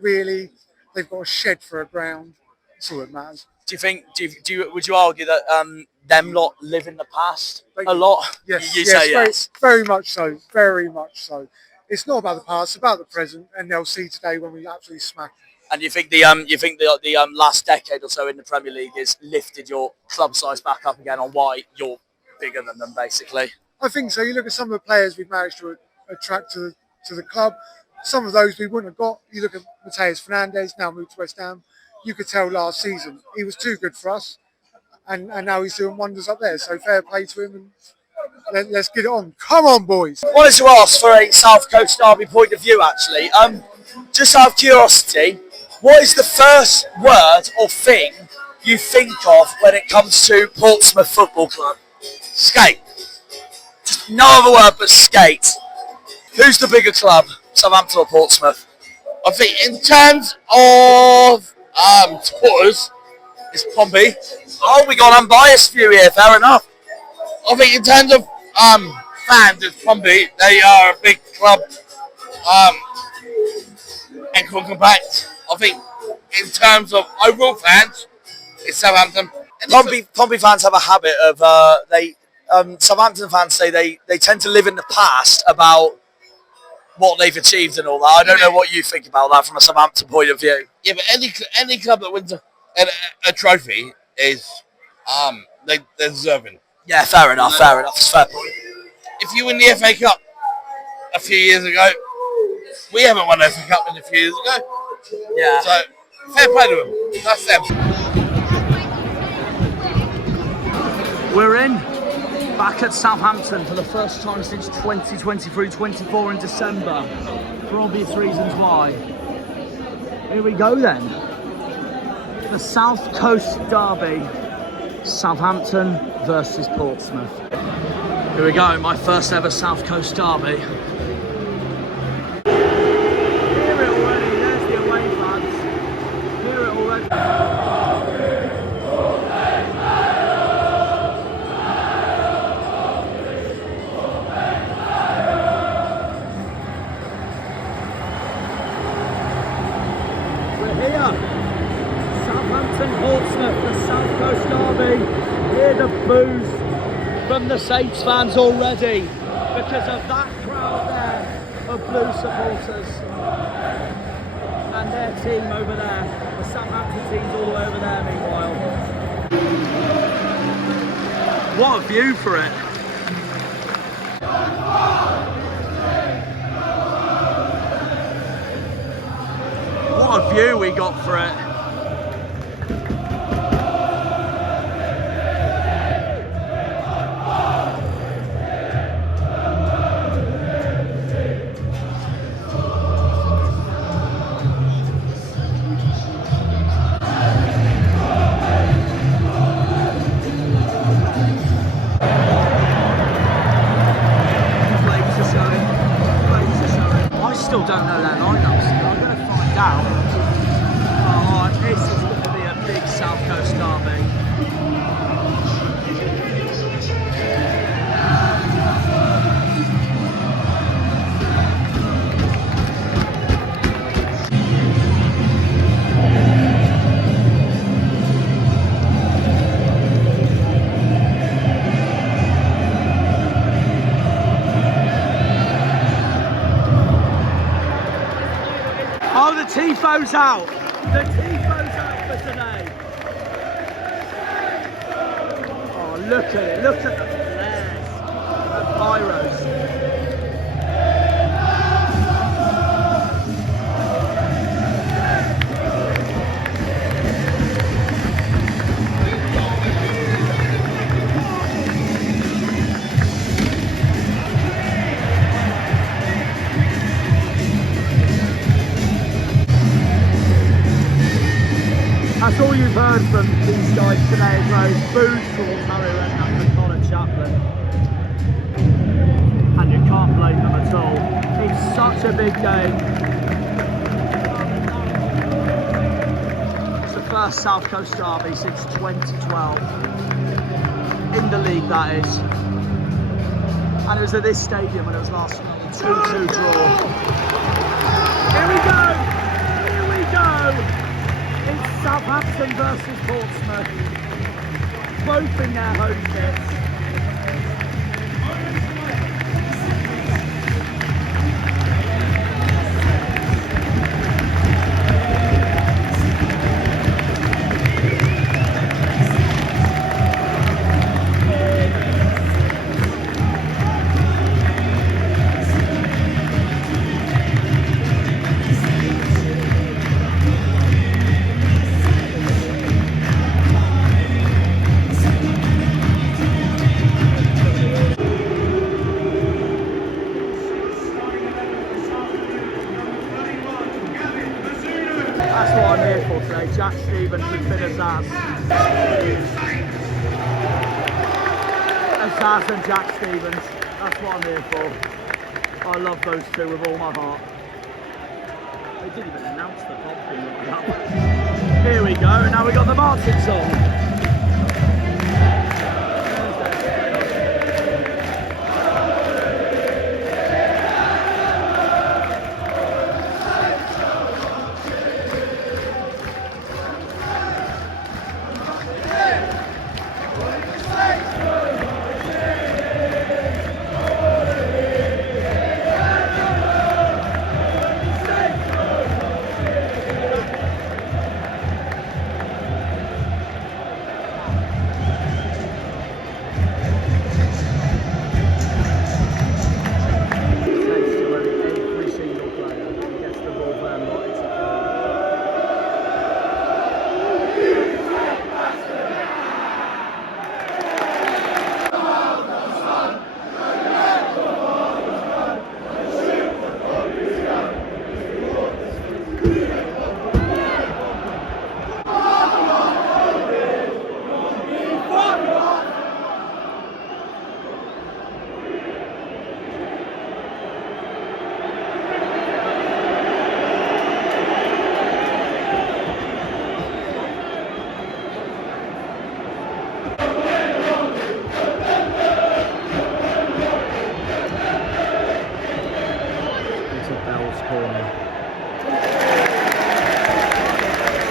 really, they've got a shed for a ground. That's all that matters. Would you argue that them lot live in the past a lot? Yes, you say yes. Very much so. Very much so. It's not about the past, it's about the present, and they'll see today when we absolutely smack them. And you think the last decade or so in the Premier League has lifted your club size back up again on why you're bigger than them, basically? I think so. You look at some of the players we've managed to attract to the club. Some of those we wouldn't have got. You look at Mateus Fernandes, now moved to West Ham. You could tell last season he was too good for us, and now he's doing wonders up there. So fair play to him, and let's get it on. Come on, boys. I wanted to ask for a South Coast Derby point of view, actually. Just out of curiosity, what is the first word or thing you think of when it comes to Portsmouth Football Club? Skate. Just no other word but skate. Who's the bigger club, Southampton or Portsmouth? I think in terms of supporters, it's Pompey. Oh, we got an unbiased view here, fair enough. I think in terms of fans, it's Pompey. They are a big club and compact. I think in terms of overall fans, it's Southampton. Pompey fans have a habit of Southampton fans say they tend to live in the past about what they've achieved and all that. I don't know what you think about that from a Southampton point of view. Yeah, but any club that wins a trophy is they're deserving. Yeah, fair enough. It's fair point. If you win the FA Cup a few years ago, we haven't won the FA Cup in a few years ago. Yeah. So fair play to them. That's them. We're in, back at Southampton for the first time since 2023-24 in December, for obvious reasons why. Here we go then. The South Coast Derby, Southampton versus Portsmouth. Here we go, my first ever South Coast Derby. Hear it already, there's the away fans. Hear it already. Portsmouth, the South Coast Derby. Hear the boos from the Saints fans already because of that crowd there of blue supporters and their team over there. The Southampton team's all the way over there meanwhile. What a view for it. What a view we got for it. I still don't know their lineups. I'm going to find out. Oh, this is going to be a big South Coast derby. Oh, the Tifo's out. The Tifo's out for today. Oh, look at it. Look at the flares. The pyros. That's all you've heard from these guys today, those boos towards Harry Redknapp and Connor Chaplin. And you can't blame them at all. It's such a big game. It's the first South Coast derby since 2012. In the league, that is. And it was at this stadium when it was last 2-2 draw. Here we go! Here we go! It's Southampton versus Portsmouth, both in their home kits. Jack Stevens with Finn Azaz. Azaz and Jack Stevens, that's what I'm here for. I love those two with all my heart. They didn't even announce the Pompey. Here we go, now we got the Martins on.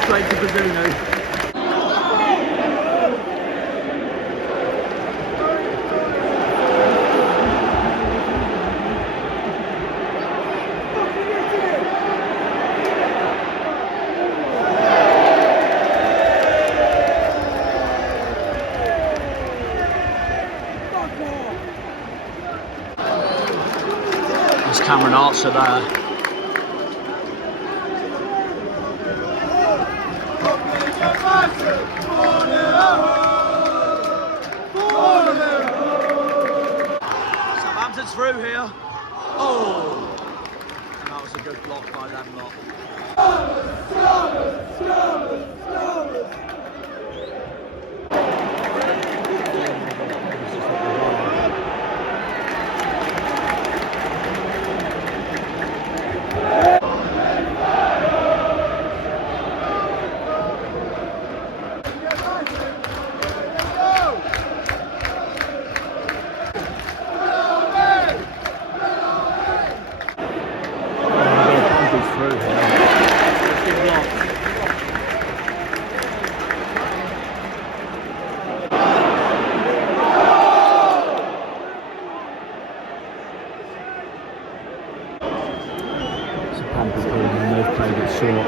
Straight to Bazunu. There's Cameron Archer there. Southampton's through here. Oh! And that was a good block by them lot. They've played it short.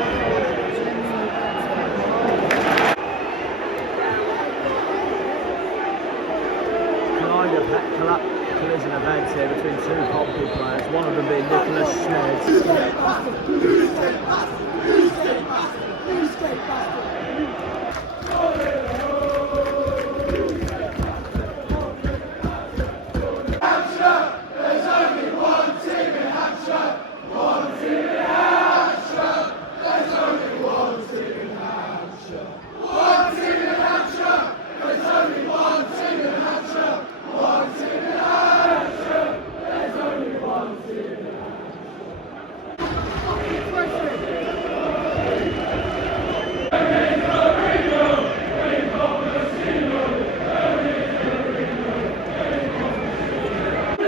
Kind of collision events here between two Pompey players, one of them being Nicholas Schmidt. Hampshire! There's only one team in Hampshire! One team in Hampshire! There's only one team in Hampshire! One team in Hampshire! There's only one team in Hampshire! One team in Hampshire! There's only one team in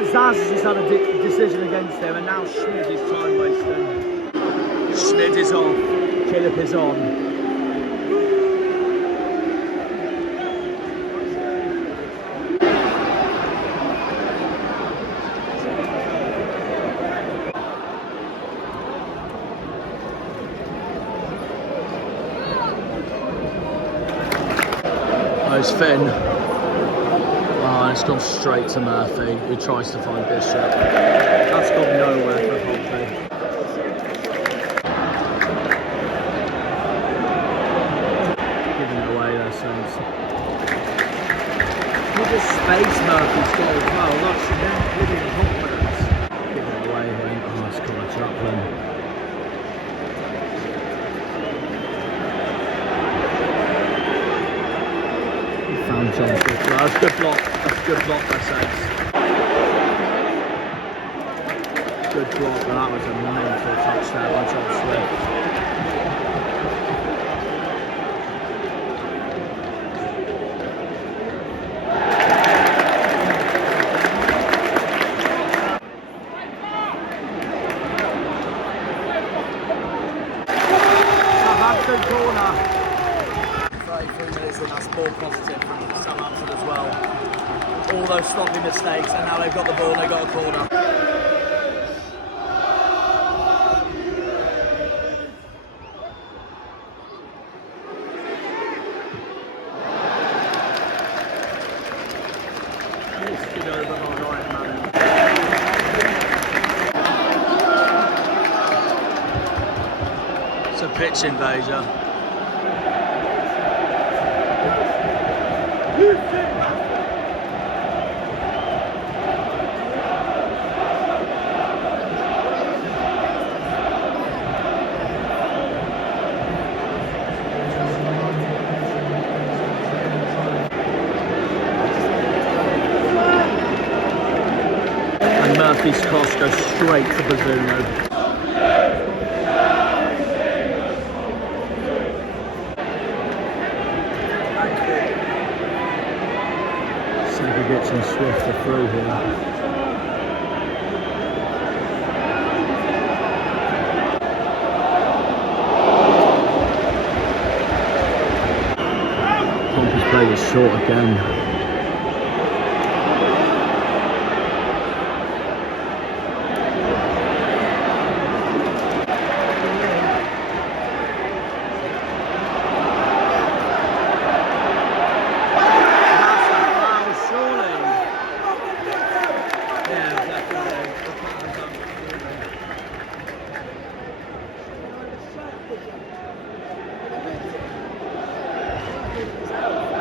Zaz has had a decision against him, and now Schmidt is time wasting. Schmidt is on, Killip is on. Oh, it's Finn. Oh, it's gone straight to Murphy, who tries to find Bishop. That's gone nowhere for Pompey. Giving it away there, Saints. Look at space Murphy's got as well. That's giving confidence. Giving it away here. Oh, it's Connor Chaplin. chances. That's a good block. That's a good block by Saints. Good block, but that was a mental touchdown by John Swift. Southampton corner. 33 minutes and that's more positive from Southampton as well. All those sloppy mistakes and now they've got the ball, they've got a corner. It's a pitch invasion. And Murphy's cross goes straight to Bazunu. Gets and Swift are through here. Pompey's play is short again.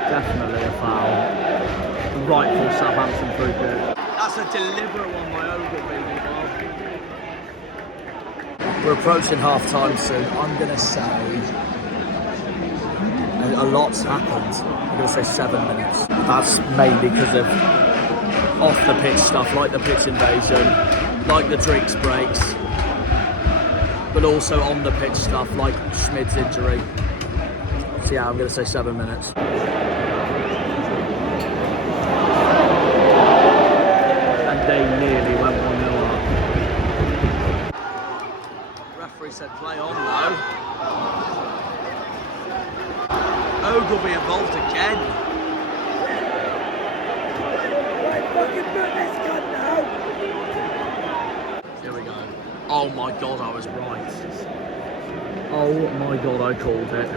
Definitely a foul. Rightful Southampton through kick. That's a deliberate one by Ogilvy. We're approaching half time soon. I'm going to say a lot's happened. I'm going to say 7 minutes. That's mainly because of off the pitch stuff like the pitch invasion, like the drinks breaks, but also on the pitch stuff like Schmid's injury. So yeah, I'm going to say 7 minutes. They nearly went 1-0 up. Referee said play on though. Ogilvy involved again. Here we go. Oh my god, I was right. Oh my god, I called it.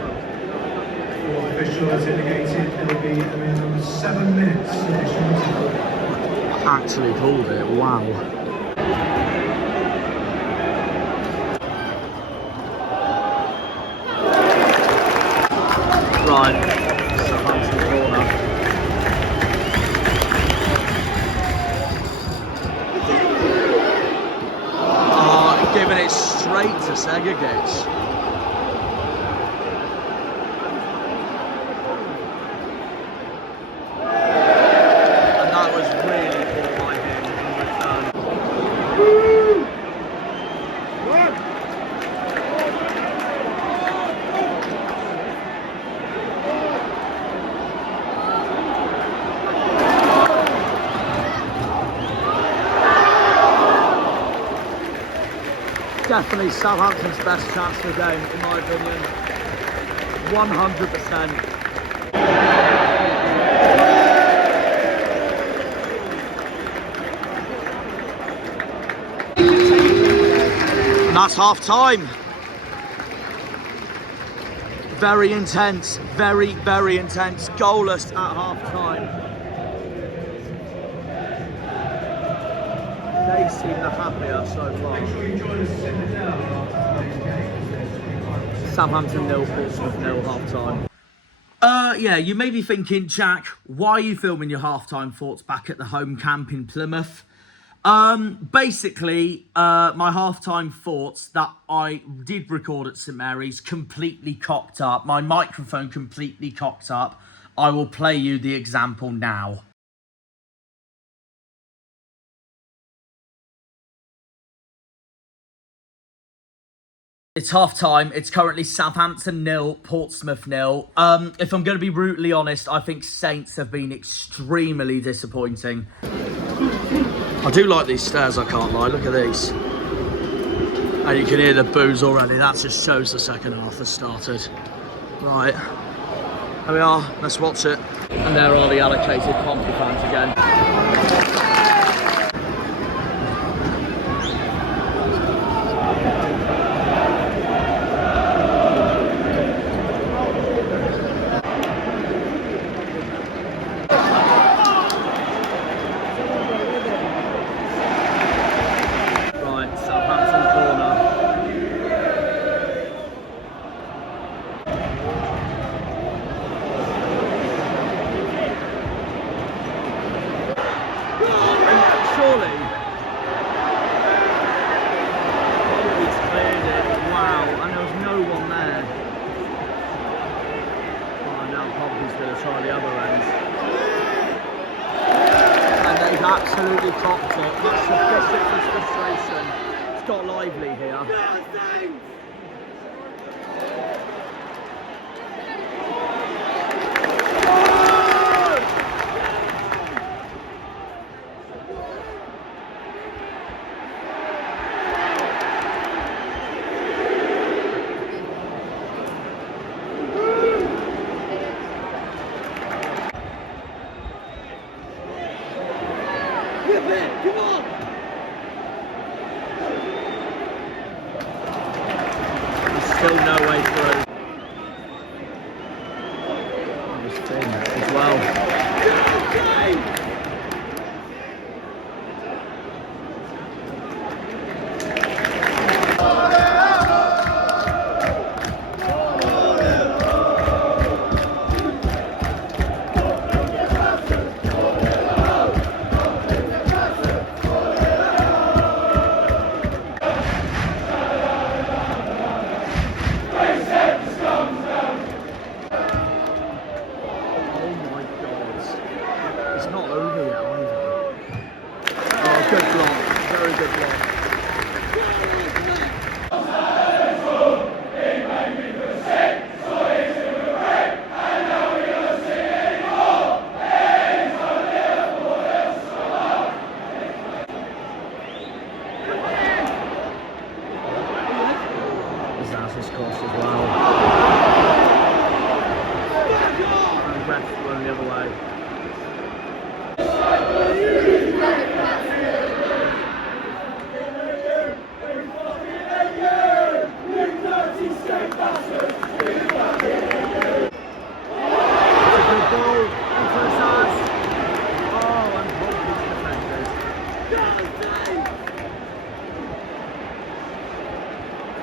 The official has indicated there will be a minimum of 7 minutes additional time. Actually called it, wow. Right, Southampton corner. Giving it straight to Segagic. Definitely Southampton's best chance of the game, in my opinion. 100%. And that's half time. Very intense, very, very intense. Goalless at half time. They seem the happier so far. Southampton 0, Portsmouth 0, half time. Yeah, you may be thinking, Jack, why are you filming your halftime thoughts back at the home camp in Plymouth? Basically, my halftime thoughts that I did record at St Mary's completely cocked up. My microphone completely cocked up. I will play you the example now. It's half time. It's currently Southampton 0, Portsmouth 0. If I'm going to be brutally honest, I think Saints have been extremely disappointing. I do like these stairs, I can't lie. Look at these. And you can hear the boos already. That just shows the second half has started. Right. There we are. Let's watch it. And there are the allocated Pompey fans again. Absolutely cocked it. That's the bishop's frustration. It's got lively here. Still no way through. Just in as well. Good block, very good block. His cross as well. And ref going the other way.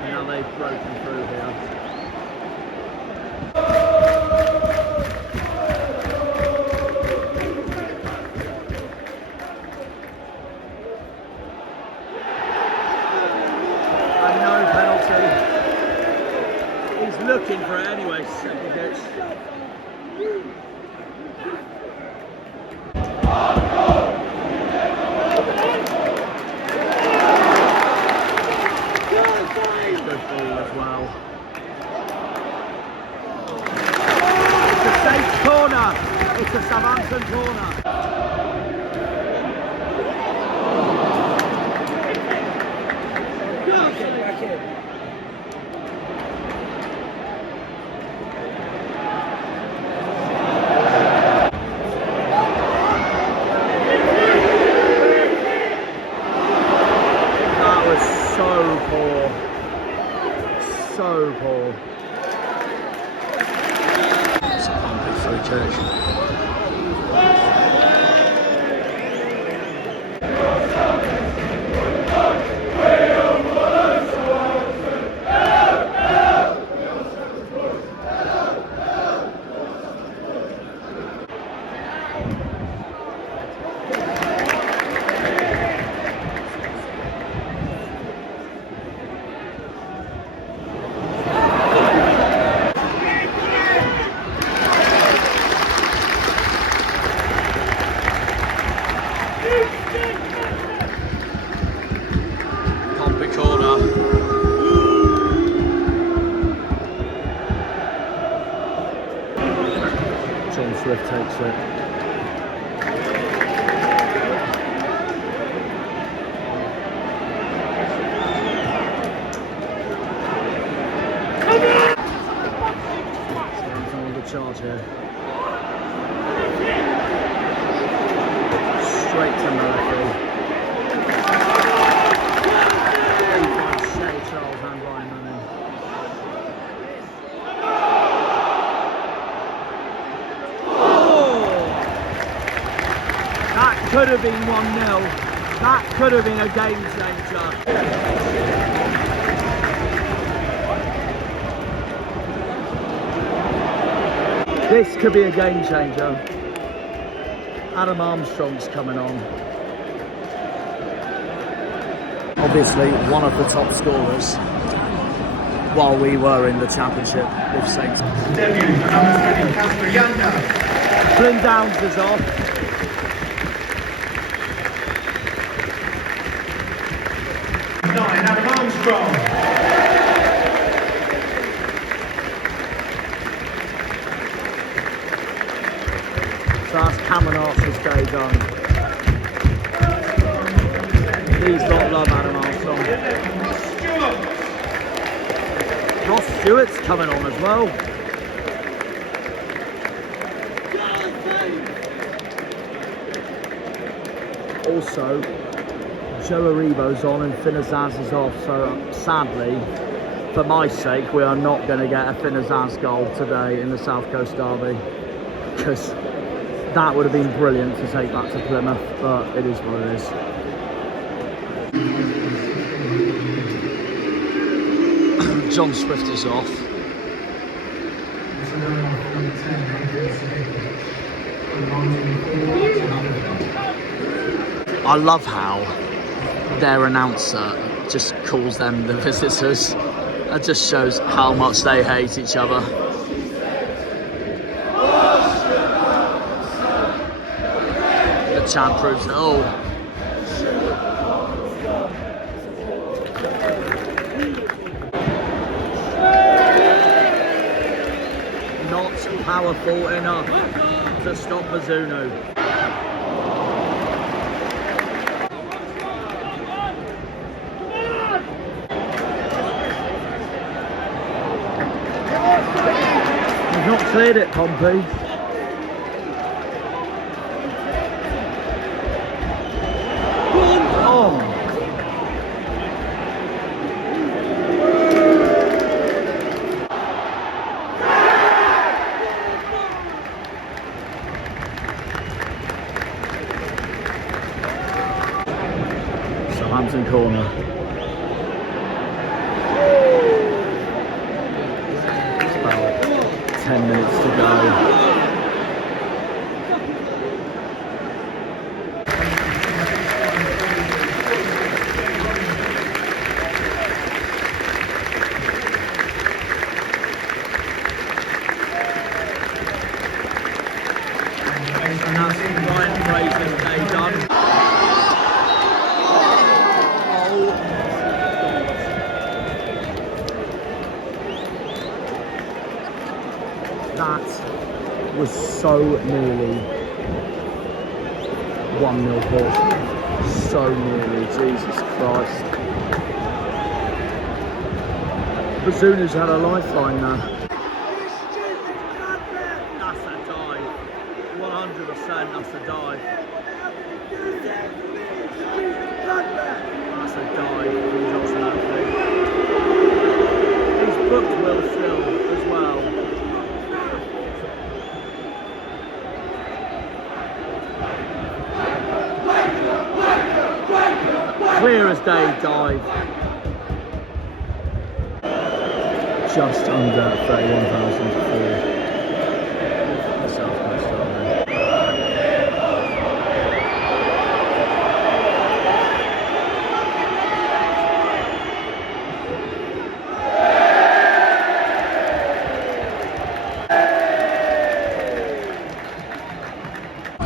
Now they've broken through here. And no penalty. He's looking for it anyway, second ditch. As well. It's a safe corner. It's a Southampton corner. Back in. That was so poor. So poor. It's a Pompey free kick. it. Charge here. Straight to Murphy. Shea Charles and Ryan Manning. Oh! That could have been 1-0. That could have been a game changer. This could be a game changer. Adam Armstrong's coming on. Obviously, one of the top scorers while we were in the championship with Saints. Flynn Downs is off. Adam Armstrong. So that's Cameron Archer's day done. Please don't love Adam Armstrong. Ross Stewart's coming on as well. Also, Joe Aribo's on and Finazaz is off. So sadly, for my sake, we are not going to get a Finazaz goal today in the South Coast Derby. Because that would have been brilliant to take back to Plymouth, but it is what it is. John Swift is off. I love how their announcer just calls them the visitors. That just shows how much they hate each other. The chant proves it all. Not powerful enough to stop Bazunu. He's not cleared it, Pompey. Oh. Southampton corner. It's about 10 minutes to go. And that's Ryan Fraser's day done. That was so nearly 1-0 Portsmouth. So nearly, Jesus Christ. Bazunu's had a lifeline now. That's a dive. 100% that's a dive. That's a dive from Johnson Anthony. He's booked Will Still as well. Clear as day dive. Just under 31,000 for the South Coast Derby.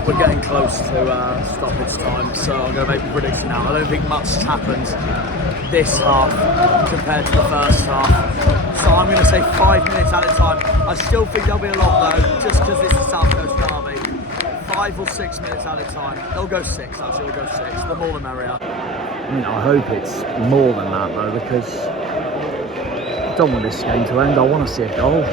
We're getting close to stoppage time, so I'm going to make a prediction now. I don't think much has happened this half compared to the first half, so I'm going to say 5 minutes at a time. I still think there'll be a lot though, just because it's the South Coast Derby. 5 or 6 minutes at a time. They'll go 6, actually, they'll go 6. The more the merrier. I mean, I hope it's more than that, though, because I don't want this game to end. I want to see a goal.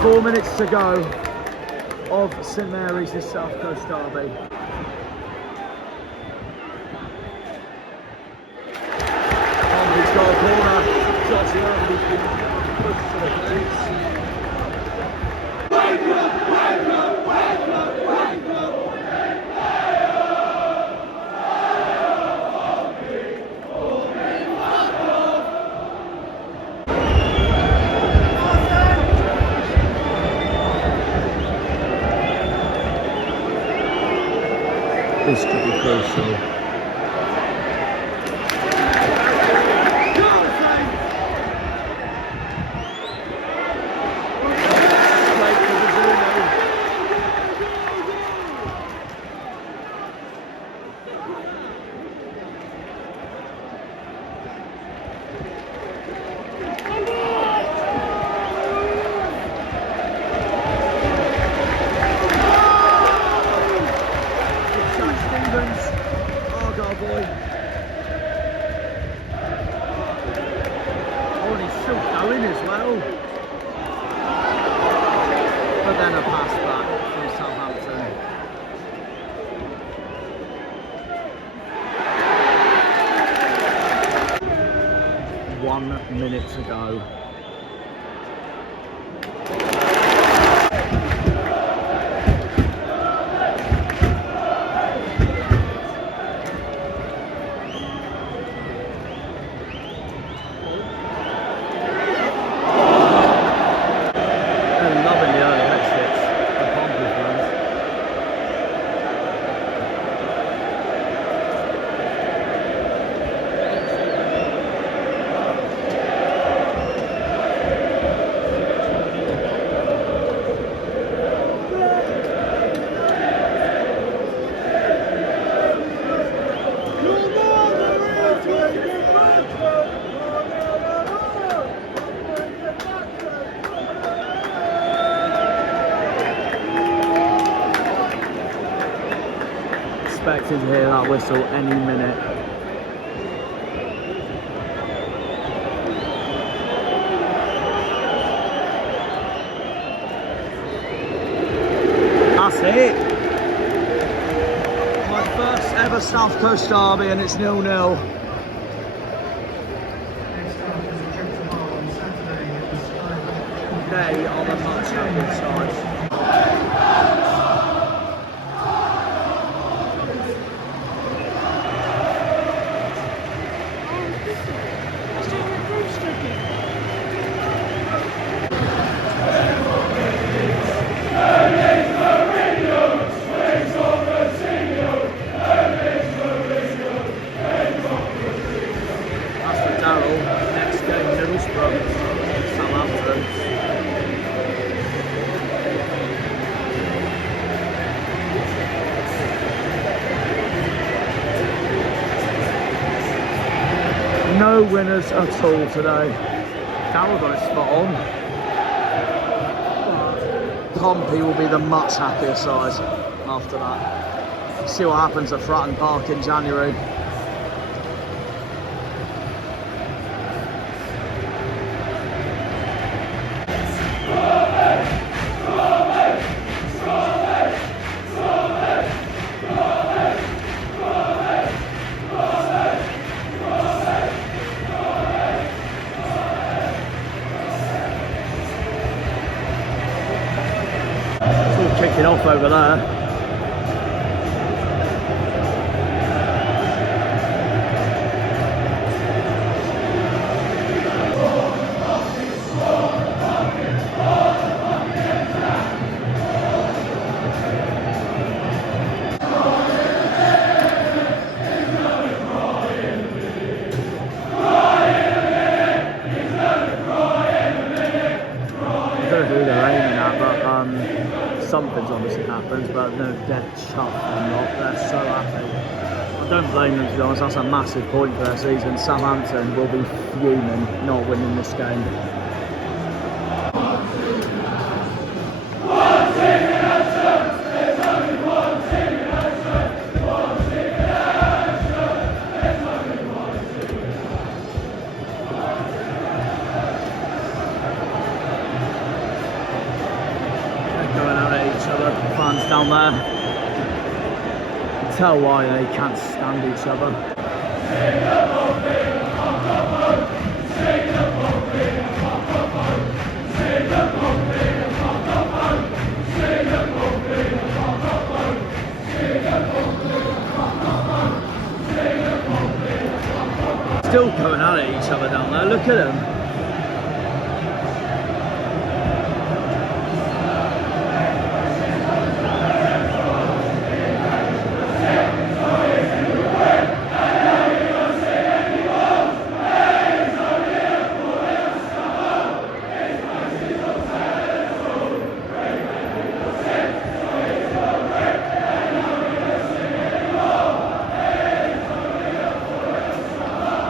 Four minutes to go of St Mary's, this South Coast derby. Pompey's got a corner. Josh Young's been pushed to the fence. This could be crucial. ARGYLE boy. Oh, and he's still going as well. But then a pass back from Southampton. One minute to go. Expected to hear that whistle any minute. That's it. My first ever South Coast derby, and it's 0-0. They are the much happier side. That's for Darryl. Next game, Middlesbrough, Southampton. No winners at all today. Darryl got it spot on. Pompey will be the much happier side after that. See what happens at Fratton Park in January. Kicking off over there. I don't know who they're aiming at, but something tough. They're so happy. I don't blame them, to be honest. That's a massive point for their season. Southampton will be fuming not winning this game. Fans down there, you can tell why they can't stand each other. Still coming at each other down there, look at them.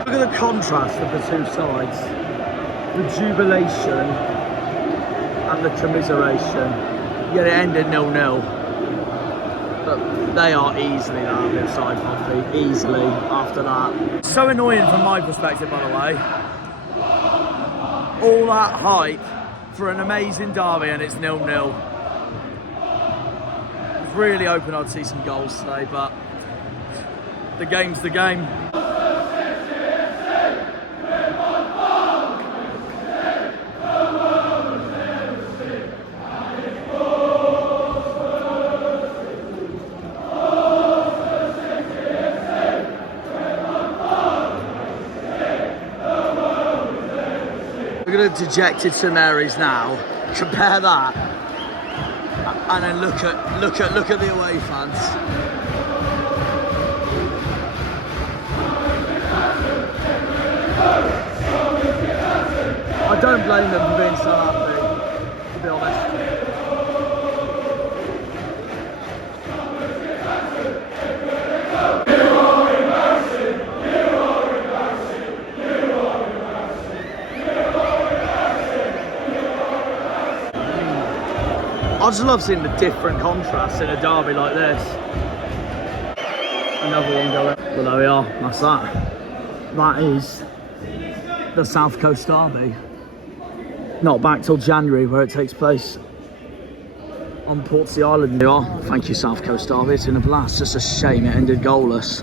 Look at the contrast of the two sides. The jubilation and the commiseration. Yet it ended 0-0. But they are easily the happiest side, Pompey. Easily after that. So annoying from my perspective, by the way. All that hype for an amazing derby and it's 0-0. I was really hoping I'd see some goals today, but the game's the game. Look at the dejected St Mary's now. Compare that, and then look at the away fans. I don't blame them for being so happy, to be honest. I just love seeing the different contrasts in a derby like this. Another one going. Well, there we are. That's that. That is the South Coast Derby. Not back till January, where it takes place on Portsea Island. There we are. Thank you, South Coast Derby. It's been a blast. Just a shame it ended goalless.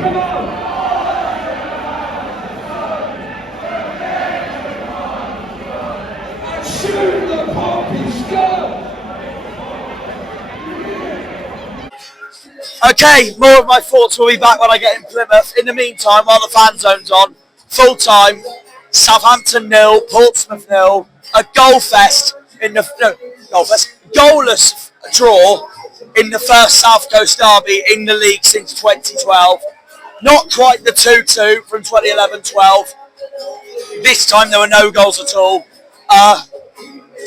Come on! Shoot the Pompey go! Okay, more of my thoughts will be back when I get in Plymouth. In the meantime, while the fan zone's on, full time, Southampton 0, Portsmouth 0, a goal fest in the goalless draw in the first South Coast Derby in the league since 2012. Not quite the 2-2 from 2011-12. This time there were no goals at all.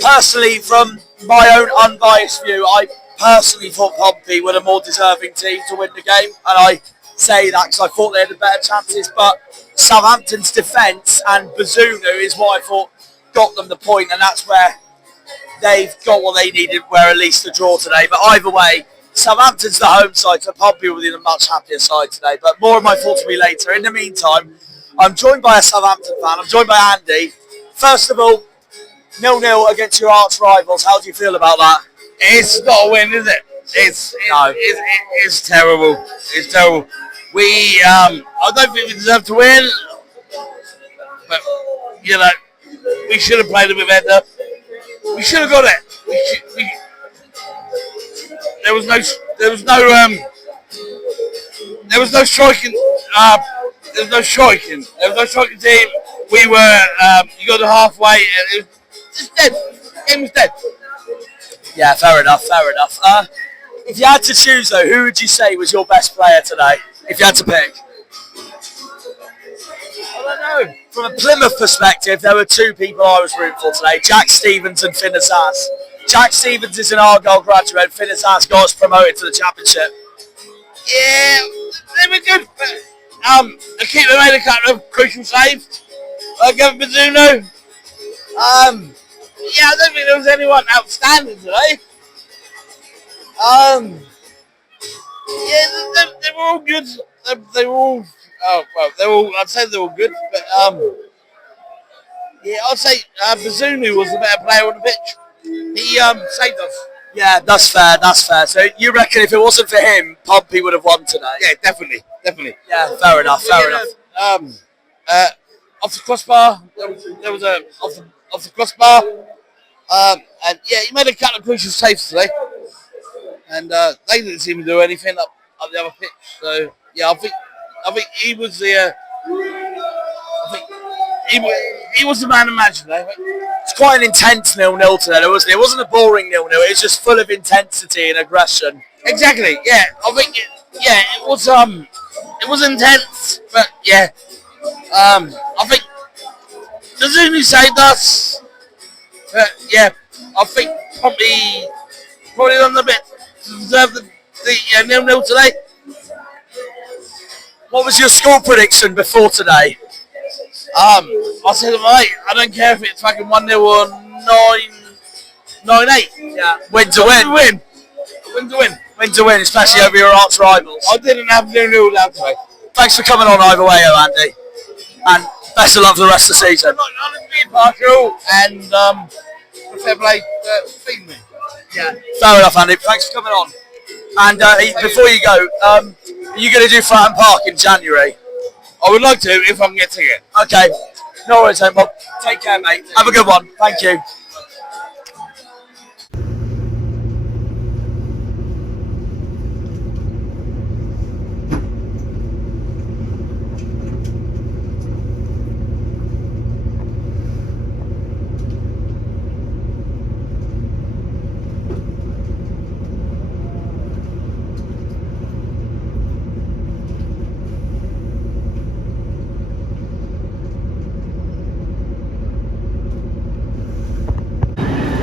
Personally, from my own unbiased view, I personally thought Pompey were the more deserving team to win the game, and I say that because I thought they had the better chances, but Southampton's defence and Bazunu is what I thought got them the point, and that's where they've got what they needed, where at least a draw today. But either way, Southampton's the home side, so Pompey will be the much happier side today, but more of my thoughts will be later. In the meantime, I'm joined by a Southampton fan. I'm joined by Andy. First of all, 0-0 against your arch rivals. How do you feel about that? It's not a win, is it? It's terrible. It's terrible. I don't think we deserve to win, but you know, we should have played a bit better. We should have got it. There was no striking. There was no striking team. We were. You got to halfway, and it was just dead. The game was dead. Yeah, fair enough. If you had to choose, though, who would you say was your best player today? If you had to pick. don't know. From a Plymouth perspective, there were two people I was rooting for today: Jack Stevens and Finn Azaz. Jack Stevens is an ARGYLE graduate. Finn Azaz got us promoted to the championship. Yeah, they were good. But, the keeper made a couple of crucial saves. Gavin Bazunu. Yeah, I don't think there was anyone outstanding today. Yeah, they were all good. They were all. Oh well, they were all. I'd say they were all good, but yeah, I'd say Bazunu was the better player on the pitch. He saved us. Yeah, that's fair. That's fair. So you reckon if it wasn't for him, Pompey would have won today? Yeah, definitely. Yeah, fair enough. Fair enough. Off the crossbar, there was a off the crossbar, and yeah, he made a couple of crucial saves today, and they didn't seem to do anything up the other pitch. So yeah, I think he was the. He was the man of match today. It's quite an intense 0-0 today, wasn't it? It wasn't a boring 0-0. It was just full of intensity and aggression. Exactly. Yeah, I think. It was intense, but yeah, I think Bazunu saved us. Yeah, I think probably done a bit to deserve the 0-0 today. What was your score prediction before today? I said, mate, I don't care if it's fucking 1-0 or 9-8. Yeah, win to win. Win to win. Win to win, especially over your arch rivals. I didn't have 0-0 down today. Thanks for coming on either way, Andy. And best of luck for the rest of the season. I'm not being partial, and fair play feeding me. Yeah, fair enough, Andy. Thanks for coming on. And before you go, are you going to do Southampton Park in January? I would like to if I can get a ticket. Okay. No worries, Bob. Take care, mate. Have a good one. Thank you.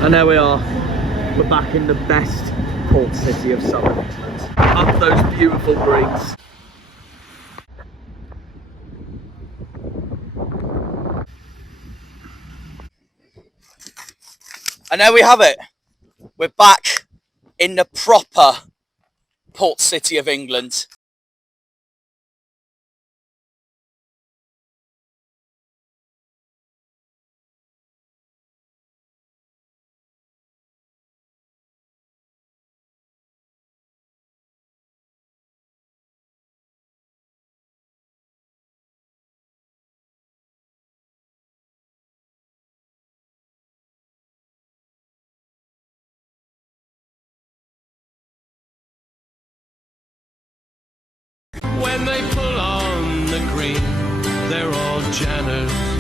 And there we are. We're back in the best port city of southern England. Up those beautiful briggs. And there we have it. We're back in the proper port city of England. When they pull on the green, they're all Janners.